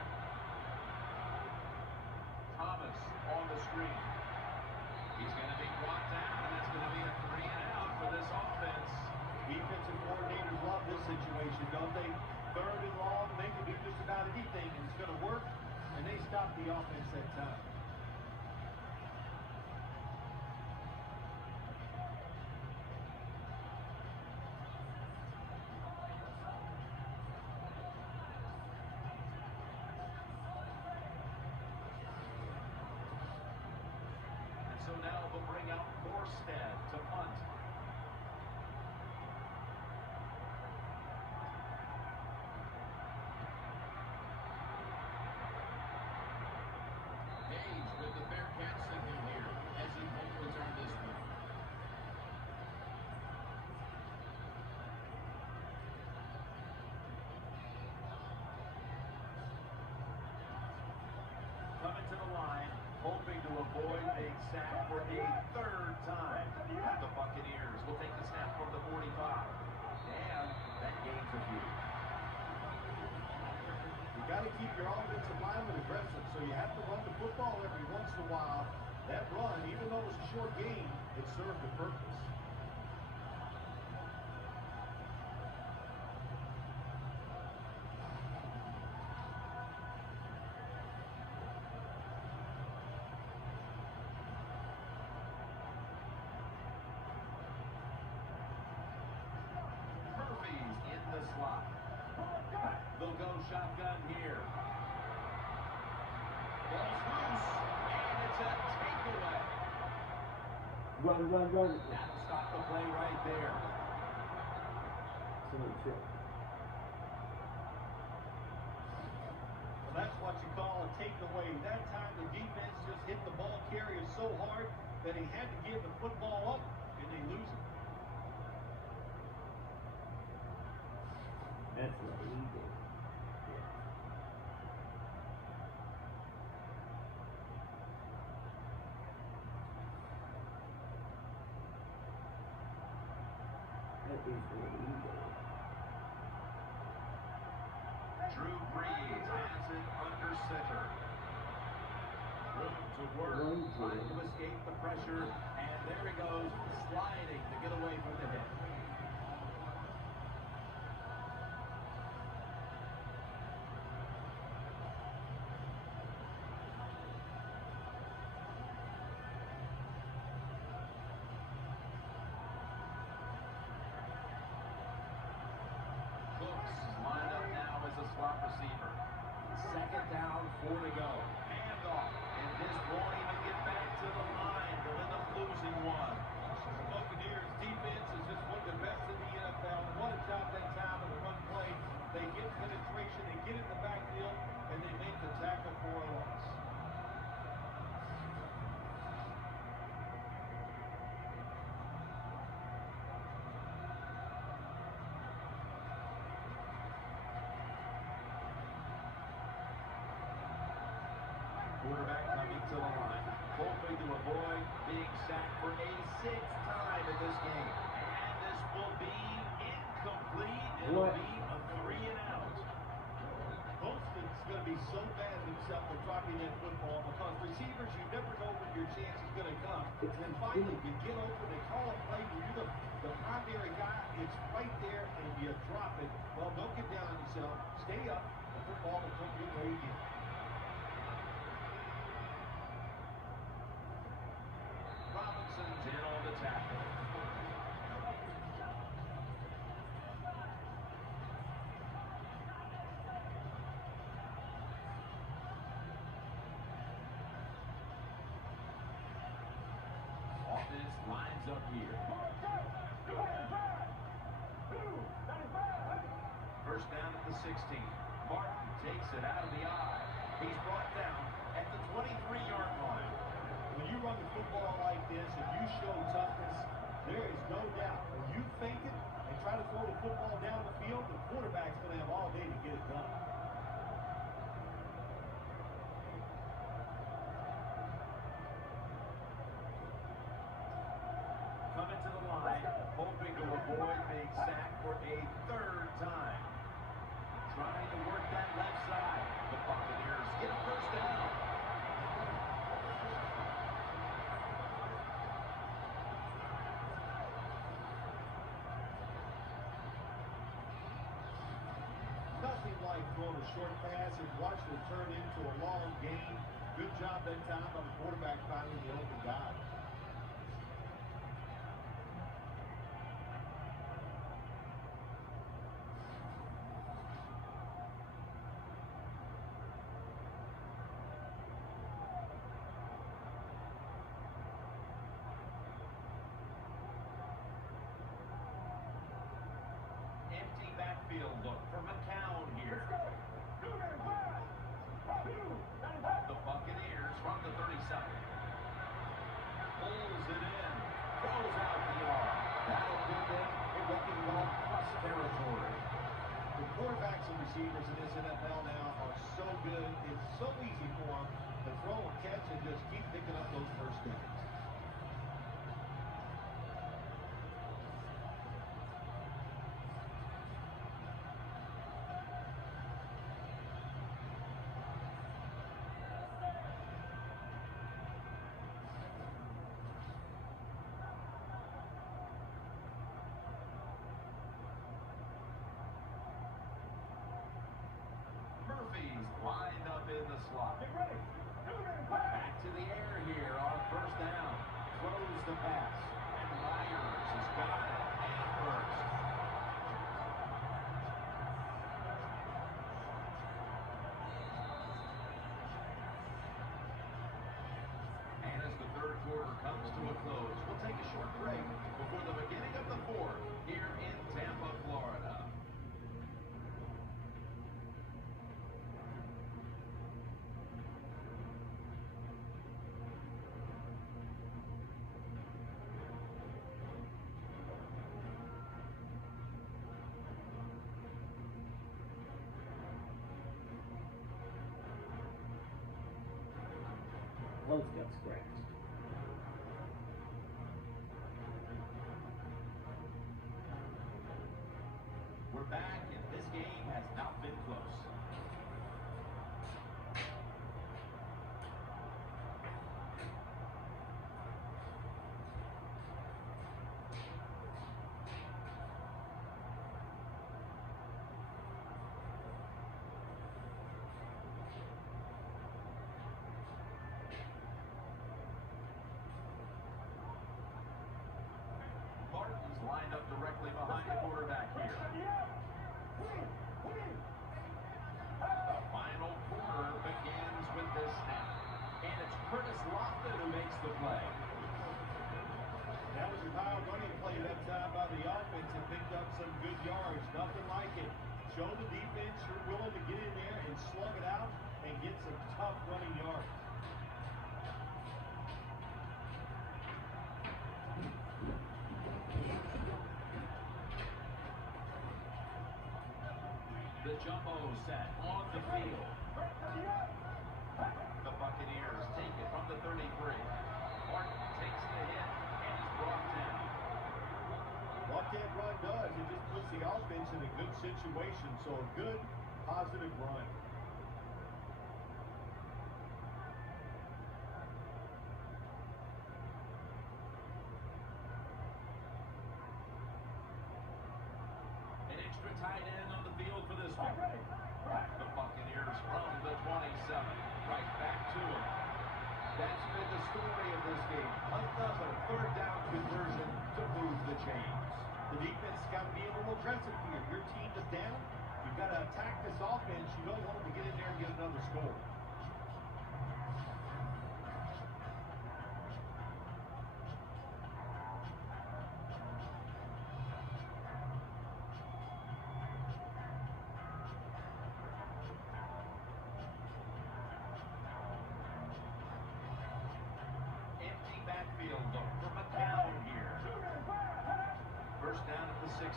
Thomas on the screen. He's going to be brought down, and that's going to be a 3 and out for this offense. Defensive coordinators love this situation, don't they? 3rd and long, they can do just about anything, and it's going to work, and they stop the offense that time. And so now they'll bring out Morstead to punt. Gage with the fair catch signal here as he won't return this one. Coming to the line, hoping to avoid a sack for a 3rd time. The Buccaneers will take the snap from the 45. And that gains a few. You got to keep your offensive lineman aggressive, so you have to run the football every once in a while. That run, even though it's a short game, it served a purpose. Murphy's in the slot. They'll go shotgun here. Ball's loose, and it's a takeaway. Run. That'll stop the play right there. Someone chip. Well, that's what you call a takeaway. That time the defense just hit the ball carrier so hard that he had to give the football up, and they lose it. That's illegal. That is illegal. Drew Brees has it under center. Room to work, trying to escape the pressure, and there he goes, sliding to get away from the hit. Cooks is lined up now as a slot receiver. Second down, 4 to go. Handoff, and this wanting to get back to the line. They'll end up losing one. The Buccaneers defense is just one of the best in the NFL. What a job that time in the run play. They get penetration, they get in the backfield, and they make the tackle for a loss. Quarterback coming to the line, hoping to avoid being sacked for a 6th time in this game. And this will be incomplete. It'll be a 3 and out. Poston's going to be so bad at himself for dropping that football because receivers, you never know when your chance is going to come. And then finally, you get open, they call a play, you're the primary guy, it's right there, and you drop it. Well, don't get down on yourself. Stay up. The football will come your way again. Robinson's in on the tackle. Offense lines up here. First down at the 16. Martin takes it out of the eye. He's brought down at the 23-yard line. When you run the football like this and you show toughness, there is no doubt. When you fake it and try to throw the football down the field, the quarterback's going to have all day to get it done. Coming to the line, hoping to avoid being sacked for a 3rd time. Trying to work that left side. The Buccaneers get a first down. Nothing like throwing a short pass and watching it turn into a long game. Good job that time by the quarterback finding the open guy. Empty backfield look for McCown here. The Buccaneers from the 37. Pulls it in. Throws out the arm. That'll put them in what we call plus territory. The quarterbacks and receivers in this NFL now are so good. It's so easy for them to throw and catch and just keep picking up those first downs. Murphy's lined up in the slot. Back to the air here on 1st down. Throws the pass. And Myers has got it. And first. And as the 3rd quarter comes to a close, we'll take a short break before the beginning of the 4th here in Tampa, Florida. Close got scratched. We're back, and this game has not been close. Martin's lined up directly behind the quarterback here. The final quarter begins with this snap. And it's Curtis Lofton who makes the play. That was a power running play that time by the offense and picked up some good yards. Nothing like it. Show the defense you're willing to get in there and slug it out and get some tough running yards. The jumbo set on the field. The Buccaneers take it from the 33. Martin takes the hit and he's brought down. What that run does, it just puts the offense in a good situation. So a good, positive run. An extra tight end on the field for this one. The Buccaneers from the 27. Right back to him. That's been the story of this game. Another third down conversion to move the chains. The defense has got to be a little aggressive here. Your team is down. You've got to attack this offense. You don't want them to get in there and get another score. Empty backfield look for McCown here. First down at the 16.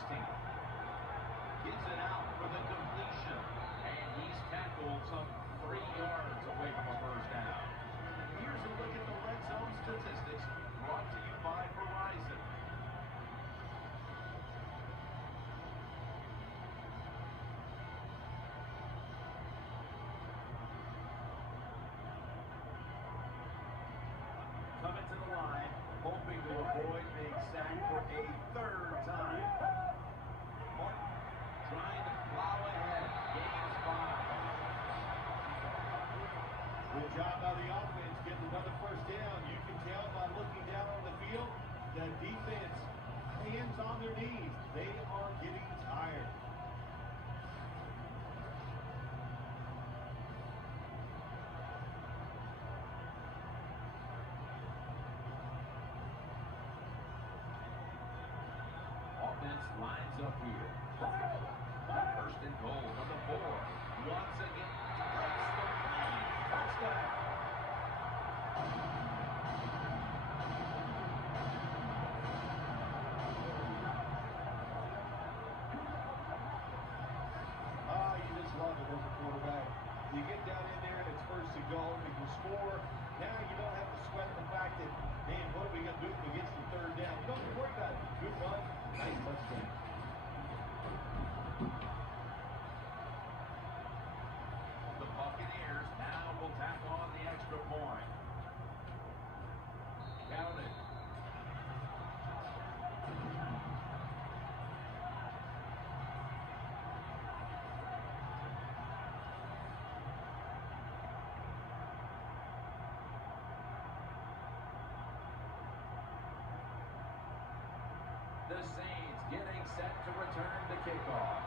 Gets it out for the completion. And he's tackled some 3 yards away from a first down. Here's a look at the red zone statistics brought to you by Verizon. Coming to the line, hoping to avoid being sacked for a 3rd time. Martin trying to plow ahead. Gains 5. Good job by the offense getting another first down. You can tell by looking down on the field that defense, hands on their knees. They are getting tired. Offense lines up here. First and goal from the 4. Once again, breaks the line. Touchdown. You just love it as a quarterback. You get down in there and it's first and goal. You can score. Now you don't have to sweat the fact that, man, what are we going to do if we get some 3rd down? You don't have to worry about it. Good run. Nice touchdown. The Buccaneers now will tack on the extra point. Counted. The Saints getting set to return to kickoff.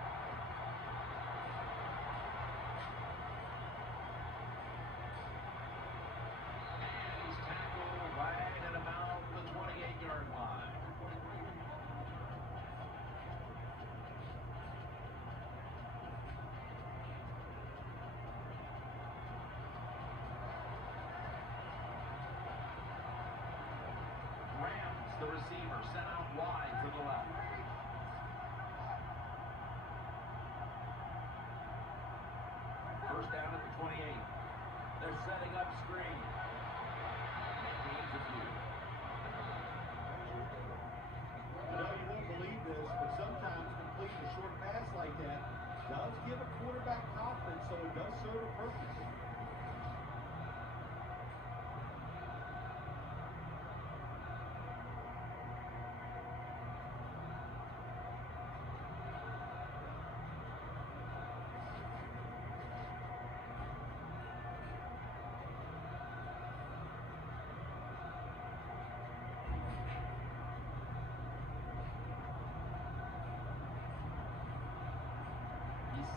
And he's tackled right at about the 28-yard line. Rams, the receiver, sent out wide to the left. First down at the 28. They're setting up screen. And gains a few. I know you won't believe this, but sometimes completing a short pass like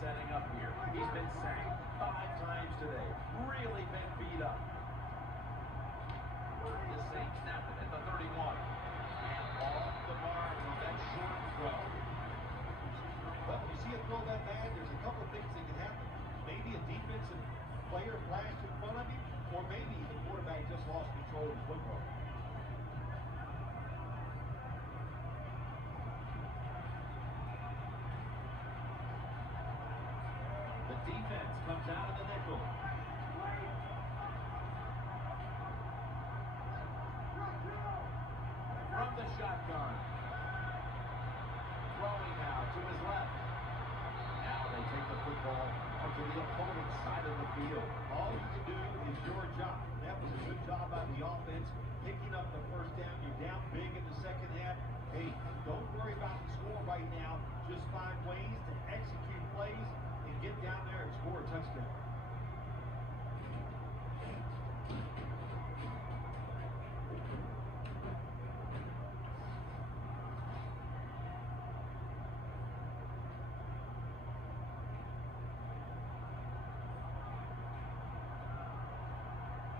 setting up here. He's been sacked 5 times today. Really been beat up. The Saints snap it at the 31. And off the mark on that short throw. Well, when you see a throw that bad, there's a couple of things that can happen. Maybe a defensive player flashed in front of you, or maybe the quarterback just lost control of the football. The defense comes out of the nickel. From the shotgun. Throwing now to his left. Now they take the football onto the opponent's side of the field. All you can do is your job. That was a good job by the offense, picking up the first down. You're down big in the second half. Hey, don't worry about the score right now. Just find ways to execute plays and get down there and score a touchdown.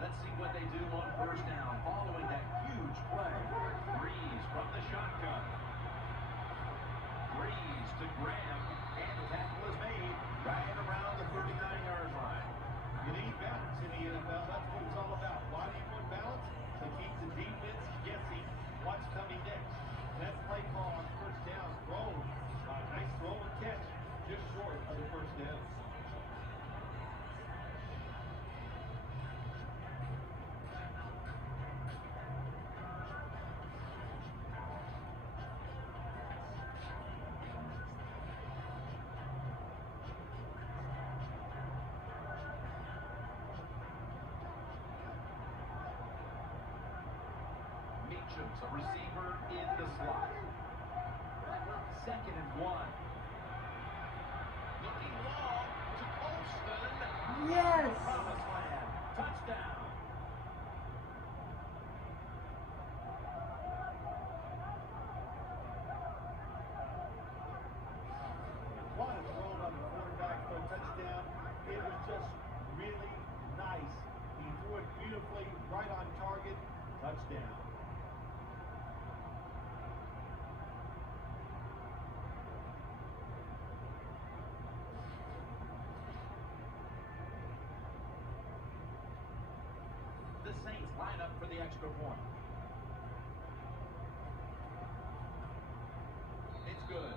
Let's see what they do on first down following that huge play. Breeze from the shotgun. Breeze to Graham, and the tackle is made right around the 39-yard line. You need balance in the NFL. That's what it's all about. Why do you want balance? To keep the defense guessing what's coming next. That play call on first down thrown. A nice throw and catch, just short of the first down. Meacham's a receiver in the slot. 2nd and 1. Looking long to Colston. Yes! Promised land. Touchdown. What a throw by the quarterback for a touchdown. It was just really nice. He threw it beautifully, right on target. Touchdown. The Saints line up for the extra point. It's good.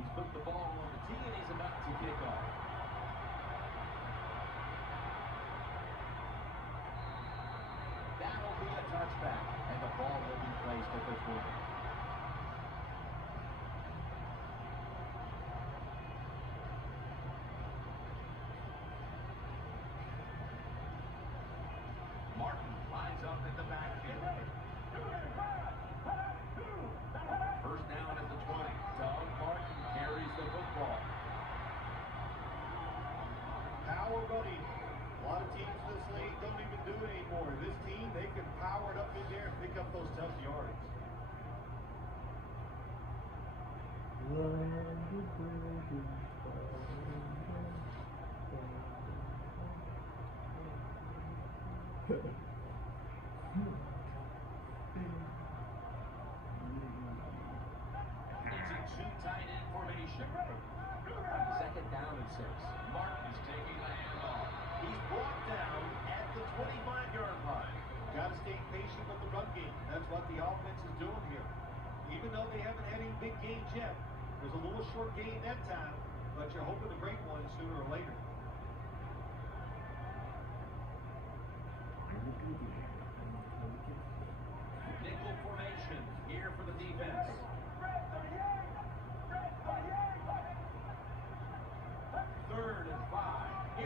He's put the ball on the tee and he's about to kick off. That'll be a touchback, and the ball will be placed at the 20. Martin lines up in the backfield. First down at the 20. Doug Martin carries the football. Power running. A lot of teams in this league don't even do it anymore. This team, they can power it up in there and pick up those tough yards. It's a two tight end formation. 2nd down and 6. Martin's taking the handoff. He's brought down at the 25-yard line. Got to stay patient with the run game. That's what the offense is doing here. Even though they haven't had any big games yet, there's a little short game that time, but you're hoping to break one sooner or later. Nickel formation here for the defense. 3rd and 5.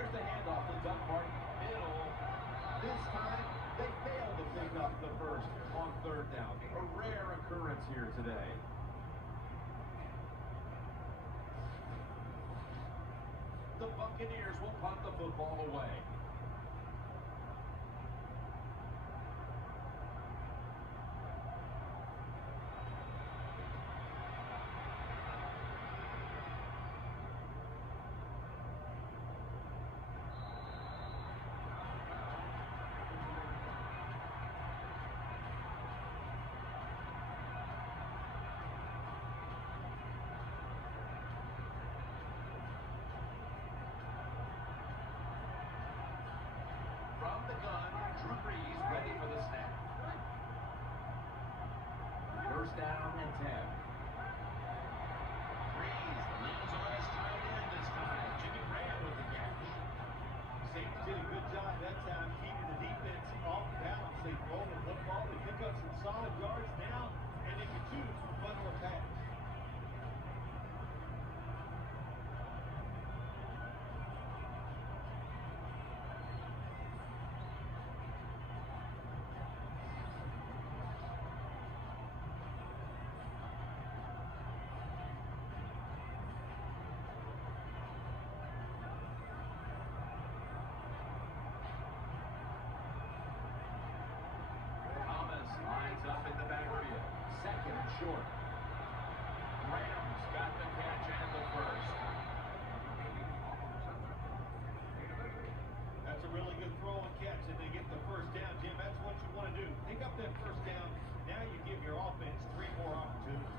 rare occurrence here today. The Buccaneers will punt the football away. From the gun, Drew Brees ready for the snap. First down and 10. Brees leans on his tight end this time. Jimmy Graham with the catch. Safety did a good job that time keeping the defense off balance. They roll the football, they pick up some solid yards now, and they can choose for punt or pass. Thomas lines up in the backfield. Second and short. Rams got the catch and the first. That's a really good throw and catch, and they get the first down, Jim. That's what you want to do. Pick up that first down. Now you give your offense 3 more opportunities.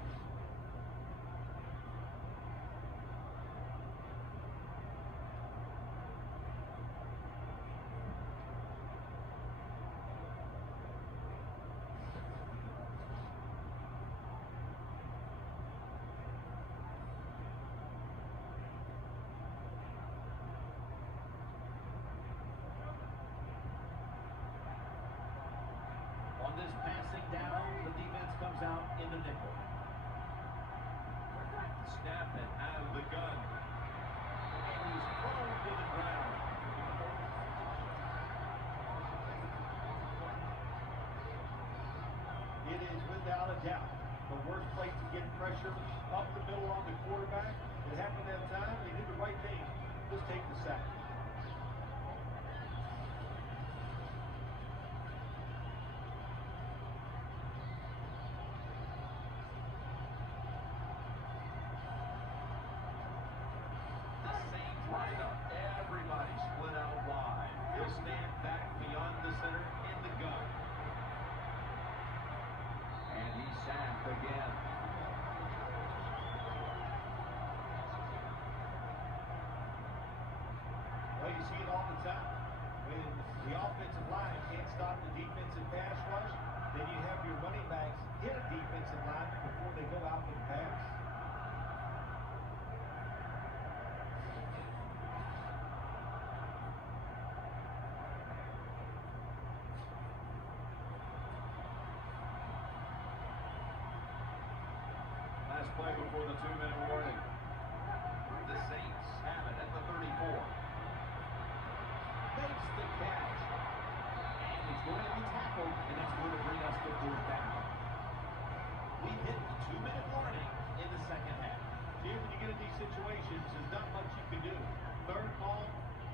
On this passing down, the defense comes out in the nickel. Snap it out of the gun. And he's thrown to the ground. It is without a doubt the worst place to get pressure up the middle on the quarterback. It happened that time. They did the right thing. Just take the sack. The Saints line up. Everybody split out wide. He'll stand back beyond the center in the gun. And he's sacked again. Well, you see it all the time. When the offensive line can't stop the defensive pass rush, then you have your running backs hit a defensive line before they go out and pass. Last play before the 2-minute warning. The Saints have it at the 34. Makes the catch. And he's going to be tackled, and that's going to bring us to 4th down. We hit the 2-minute warning in the second half. Jim, when you get in these situations, there's not much you can do. Third ball,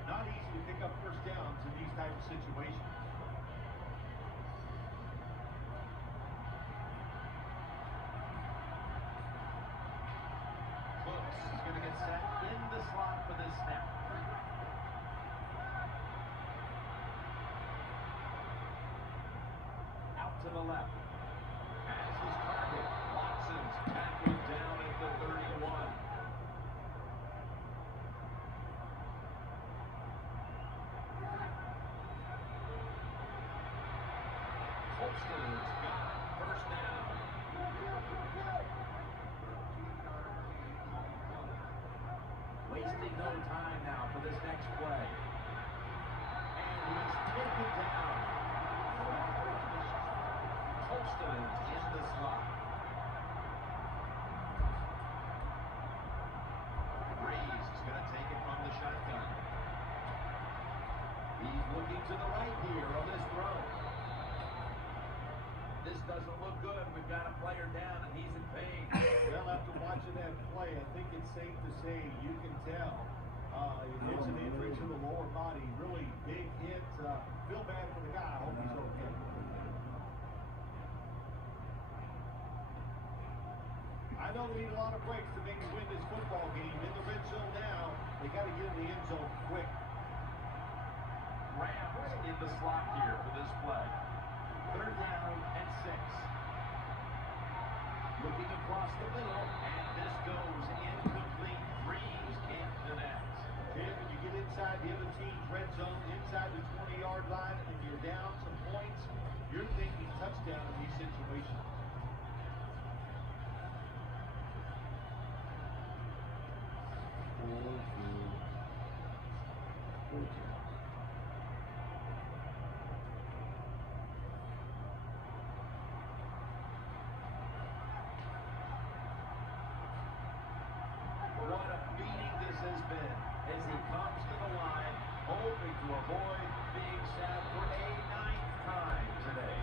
not easy to pick up first downs in these type of situations. Cooks is going to get set in the slot for this snap. Out to the left. Has his target. Watson's tackled down at the 31. Holster's got it. First down. Wasting no time now for this next play. And he's taken down. Holston in the slot. Brees is going to take it from the shotgun. He's looking to the right here on this throw. This doesn't look good. We've got a player down, and he's in pain. Well, after watching that play, I think it's safe to say you can tell it's an injury to the lower body. Really big hit. Feel bad for the guy. I hope he's okay. I know they need a lot of breaks to maybe win this football game. In the red zone now, they got to get in the end zone quick. Rams in the slot here for this play. 3rd down and 6. Looking across the middle, and this goes incomplete. Reeves can't connect. Jim, when you get inside the other team's red zone, inside the 20-yard line, and you're down some points, you're thinking touchdown in these situations. What a beating this has been as he comes to the line, hoping to avoid being sacked for a 9th time today.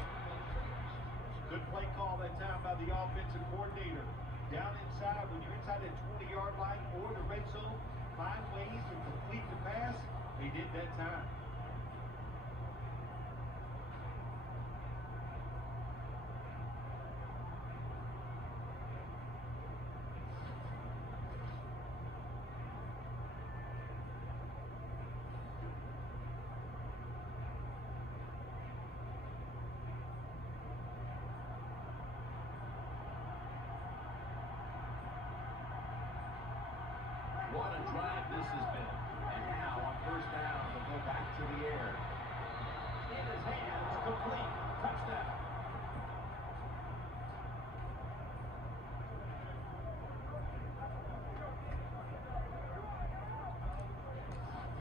Good play call that time by the offensive coordinator. Down inside, when you're inside that 20-yard line or the red zone, find ways to complete the pass. They did that time. What a drive this has been. And now on 1st down, they'll go back to the air. In his hands, complete. Touchdown.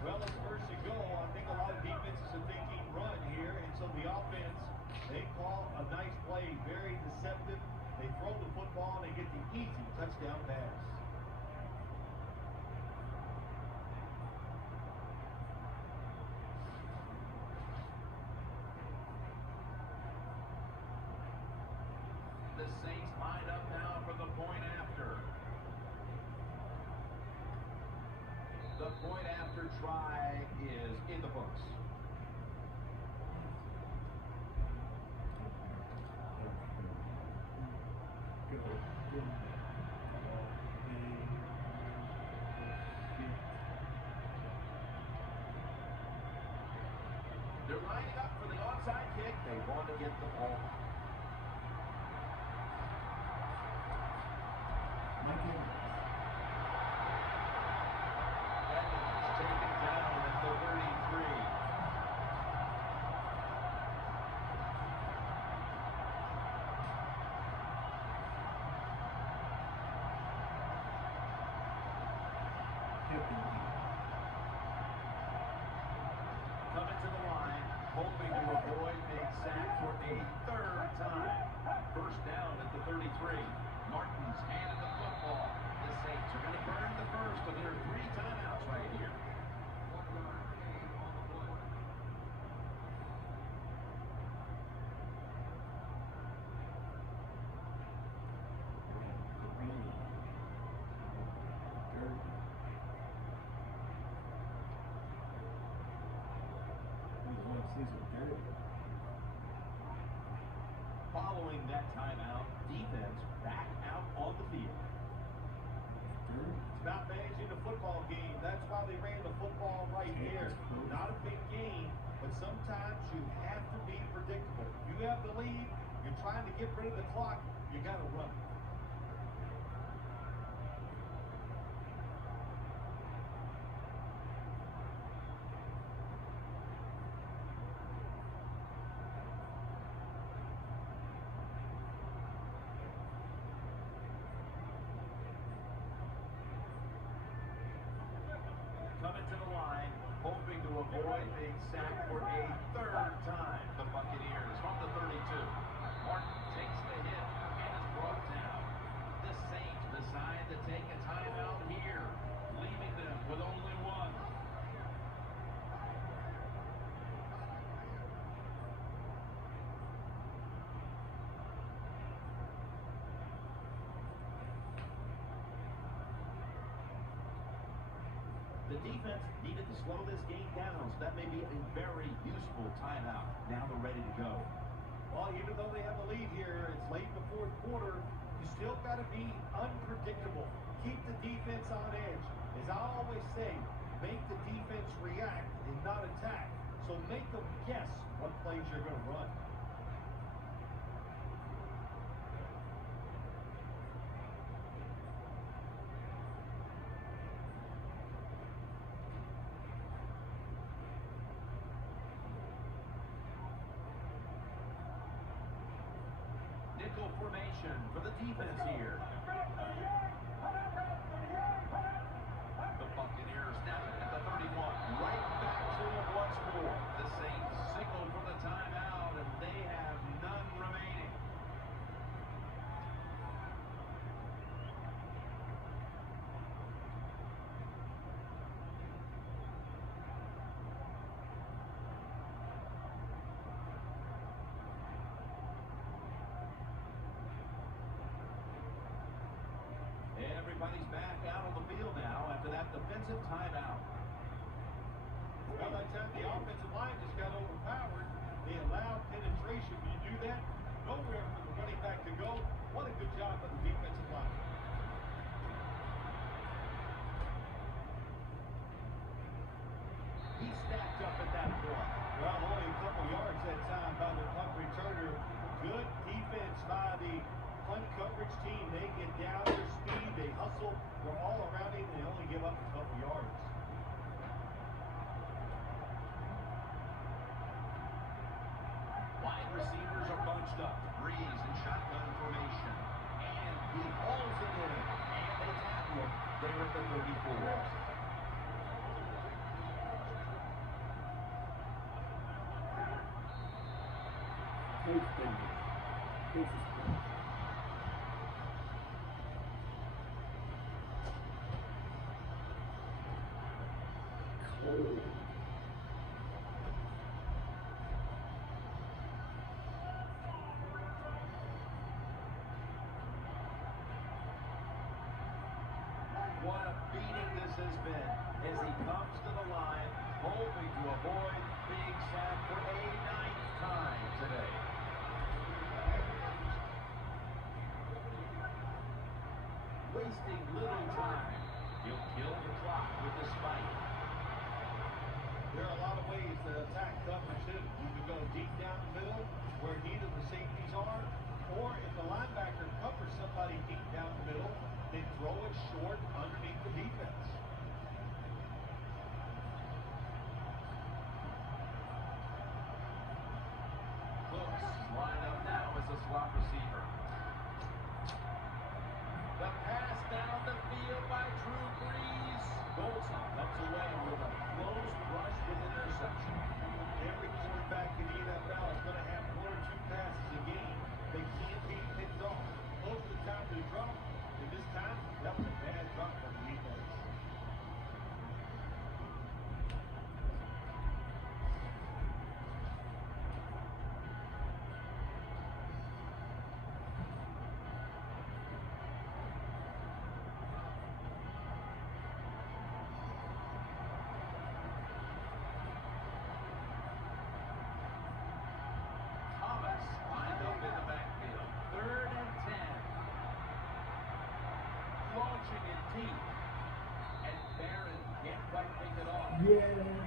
Well, it's first and goal. I think a lot of defenses are thinking run here, and so the offense, they call a nice play, very deceptive. They throw the football, and they get the easy touchdown pass. The Saints line up now for the point after. The point after try is in the books. They're lining up for the onside kick. They want to get the ball. Taken down at the 33. Coming to the line, hoping to avoid being sacked for a 3rd time. 1st down at the 33. Martin's handed the football. The Saints are going to burn the first, but there are 3 timeouts right here. Following that timeout, defense back out on the field. It's about managing the football game. That's why they ran the football right here. Not a big game, but sometimes you have to be predictable. You have the lead, you're trying to get rid of the clock, you got to run. Coming to the line, hoping to avoid being sacked for a 3rd time. The Buccaneers from the 32. Martin takes the hit and is brought down. The Saints decide to take a timeout here, leaving them with only 1. The defense needed to slow this game down, so that may be a very useful timeout. Now they're ready to go. Well, even though they have the lead here, it's late in the fourth quarter. You still got to be unpredictable. Keep the defense on edge. As I always say, make the defense react and not attack. So make them guess what plays you're going to run. Nickel formation for the defense here. The Buccaneers now at the 31. Right back to it once more. The Saints signal for the timeout, and they have none remaining. Everybody's back out on the field now after that defensive timeout. Well, that time the offensive line just got overpowered. They allowed penetration. When you do that, nowhere for the running back to go. What a good job by the defensive line. He stacked up at that point. Well, only a couple yards that time by the punt returner. Good defense by the punt coverage team. They get down their speed. They hustle. They're all around him. They only give up a couple yards. Wide receivers are bunched up. Breeze in shotgun formation. And he hauls it in. And they tackle him there at the 34. Coach Bender. Coach is cool. Cold. What a beating this has been as he comes to the line, hoping to avoid being sacked for a 9th time today. Wasting little time. He'll kill the clock with the spike. There are a lot of ways to attack coverage too. You can go deep down the middle where neither the safeties are, or if the linebacker covers somebody deep down the middle, then throw it short underneath the defense. Cooks lined up now as a slot receiver. The pass down the field by Drew Brees. Golson comes away with a close rush with interception. Every quarterback in the NFL is going to have 1 or 2 passes a game. They can't be picked off. Most of the time they drop. And this time, that was a bad drop from the defense. Thomas lined up in the backfield. 3rd and 10. Launching it deep. And Barron can't quite pick it off. Yeah.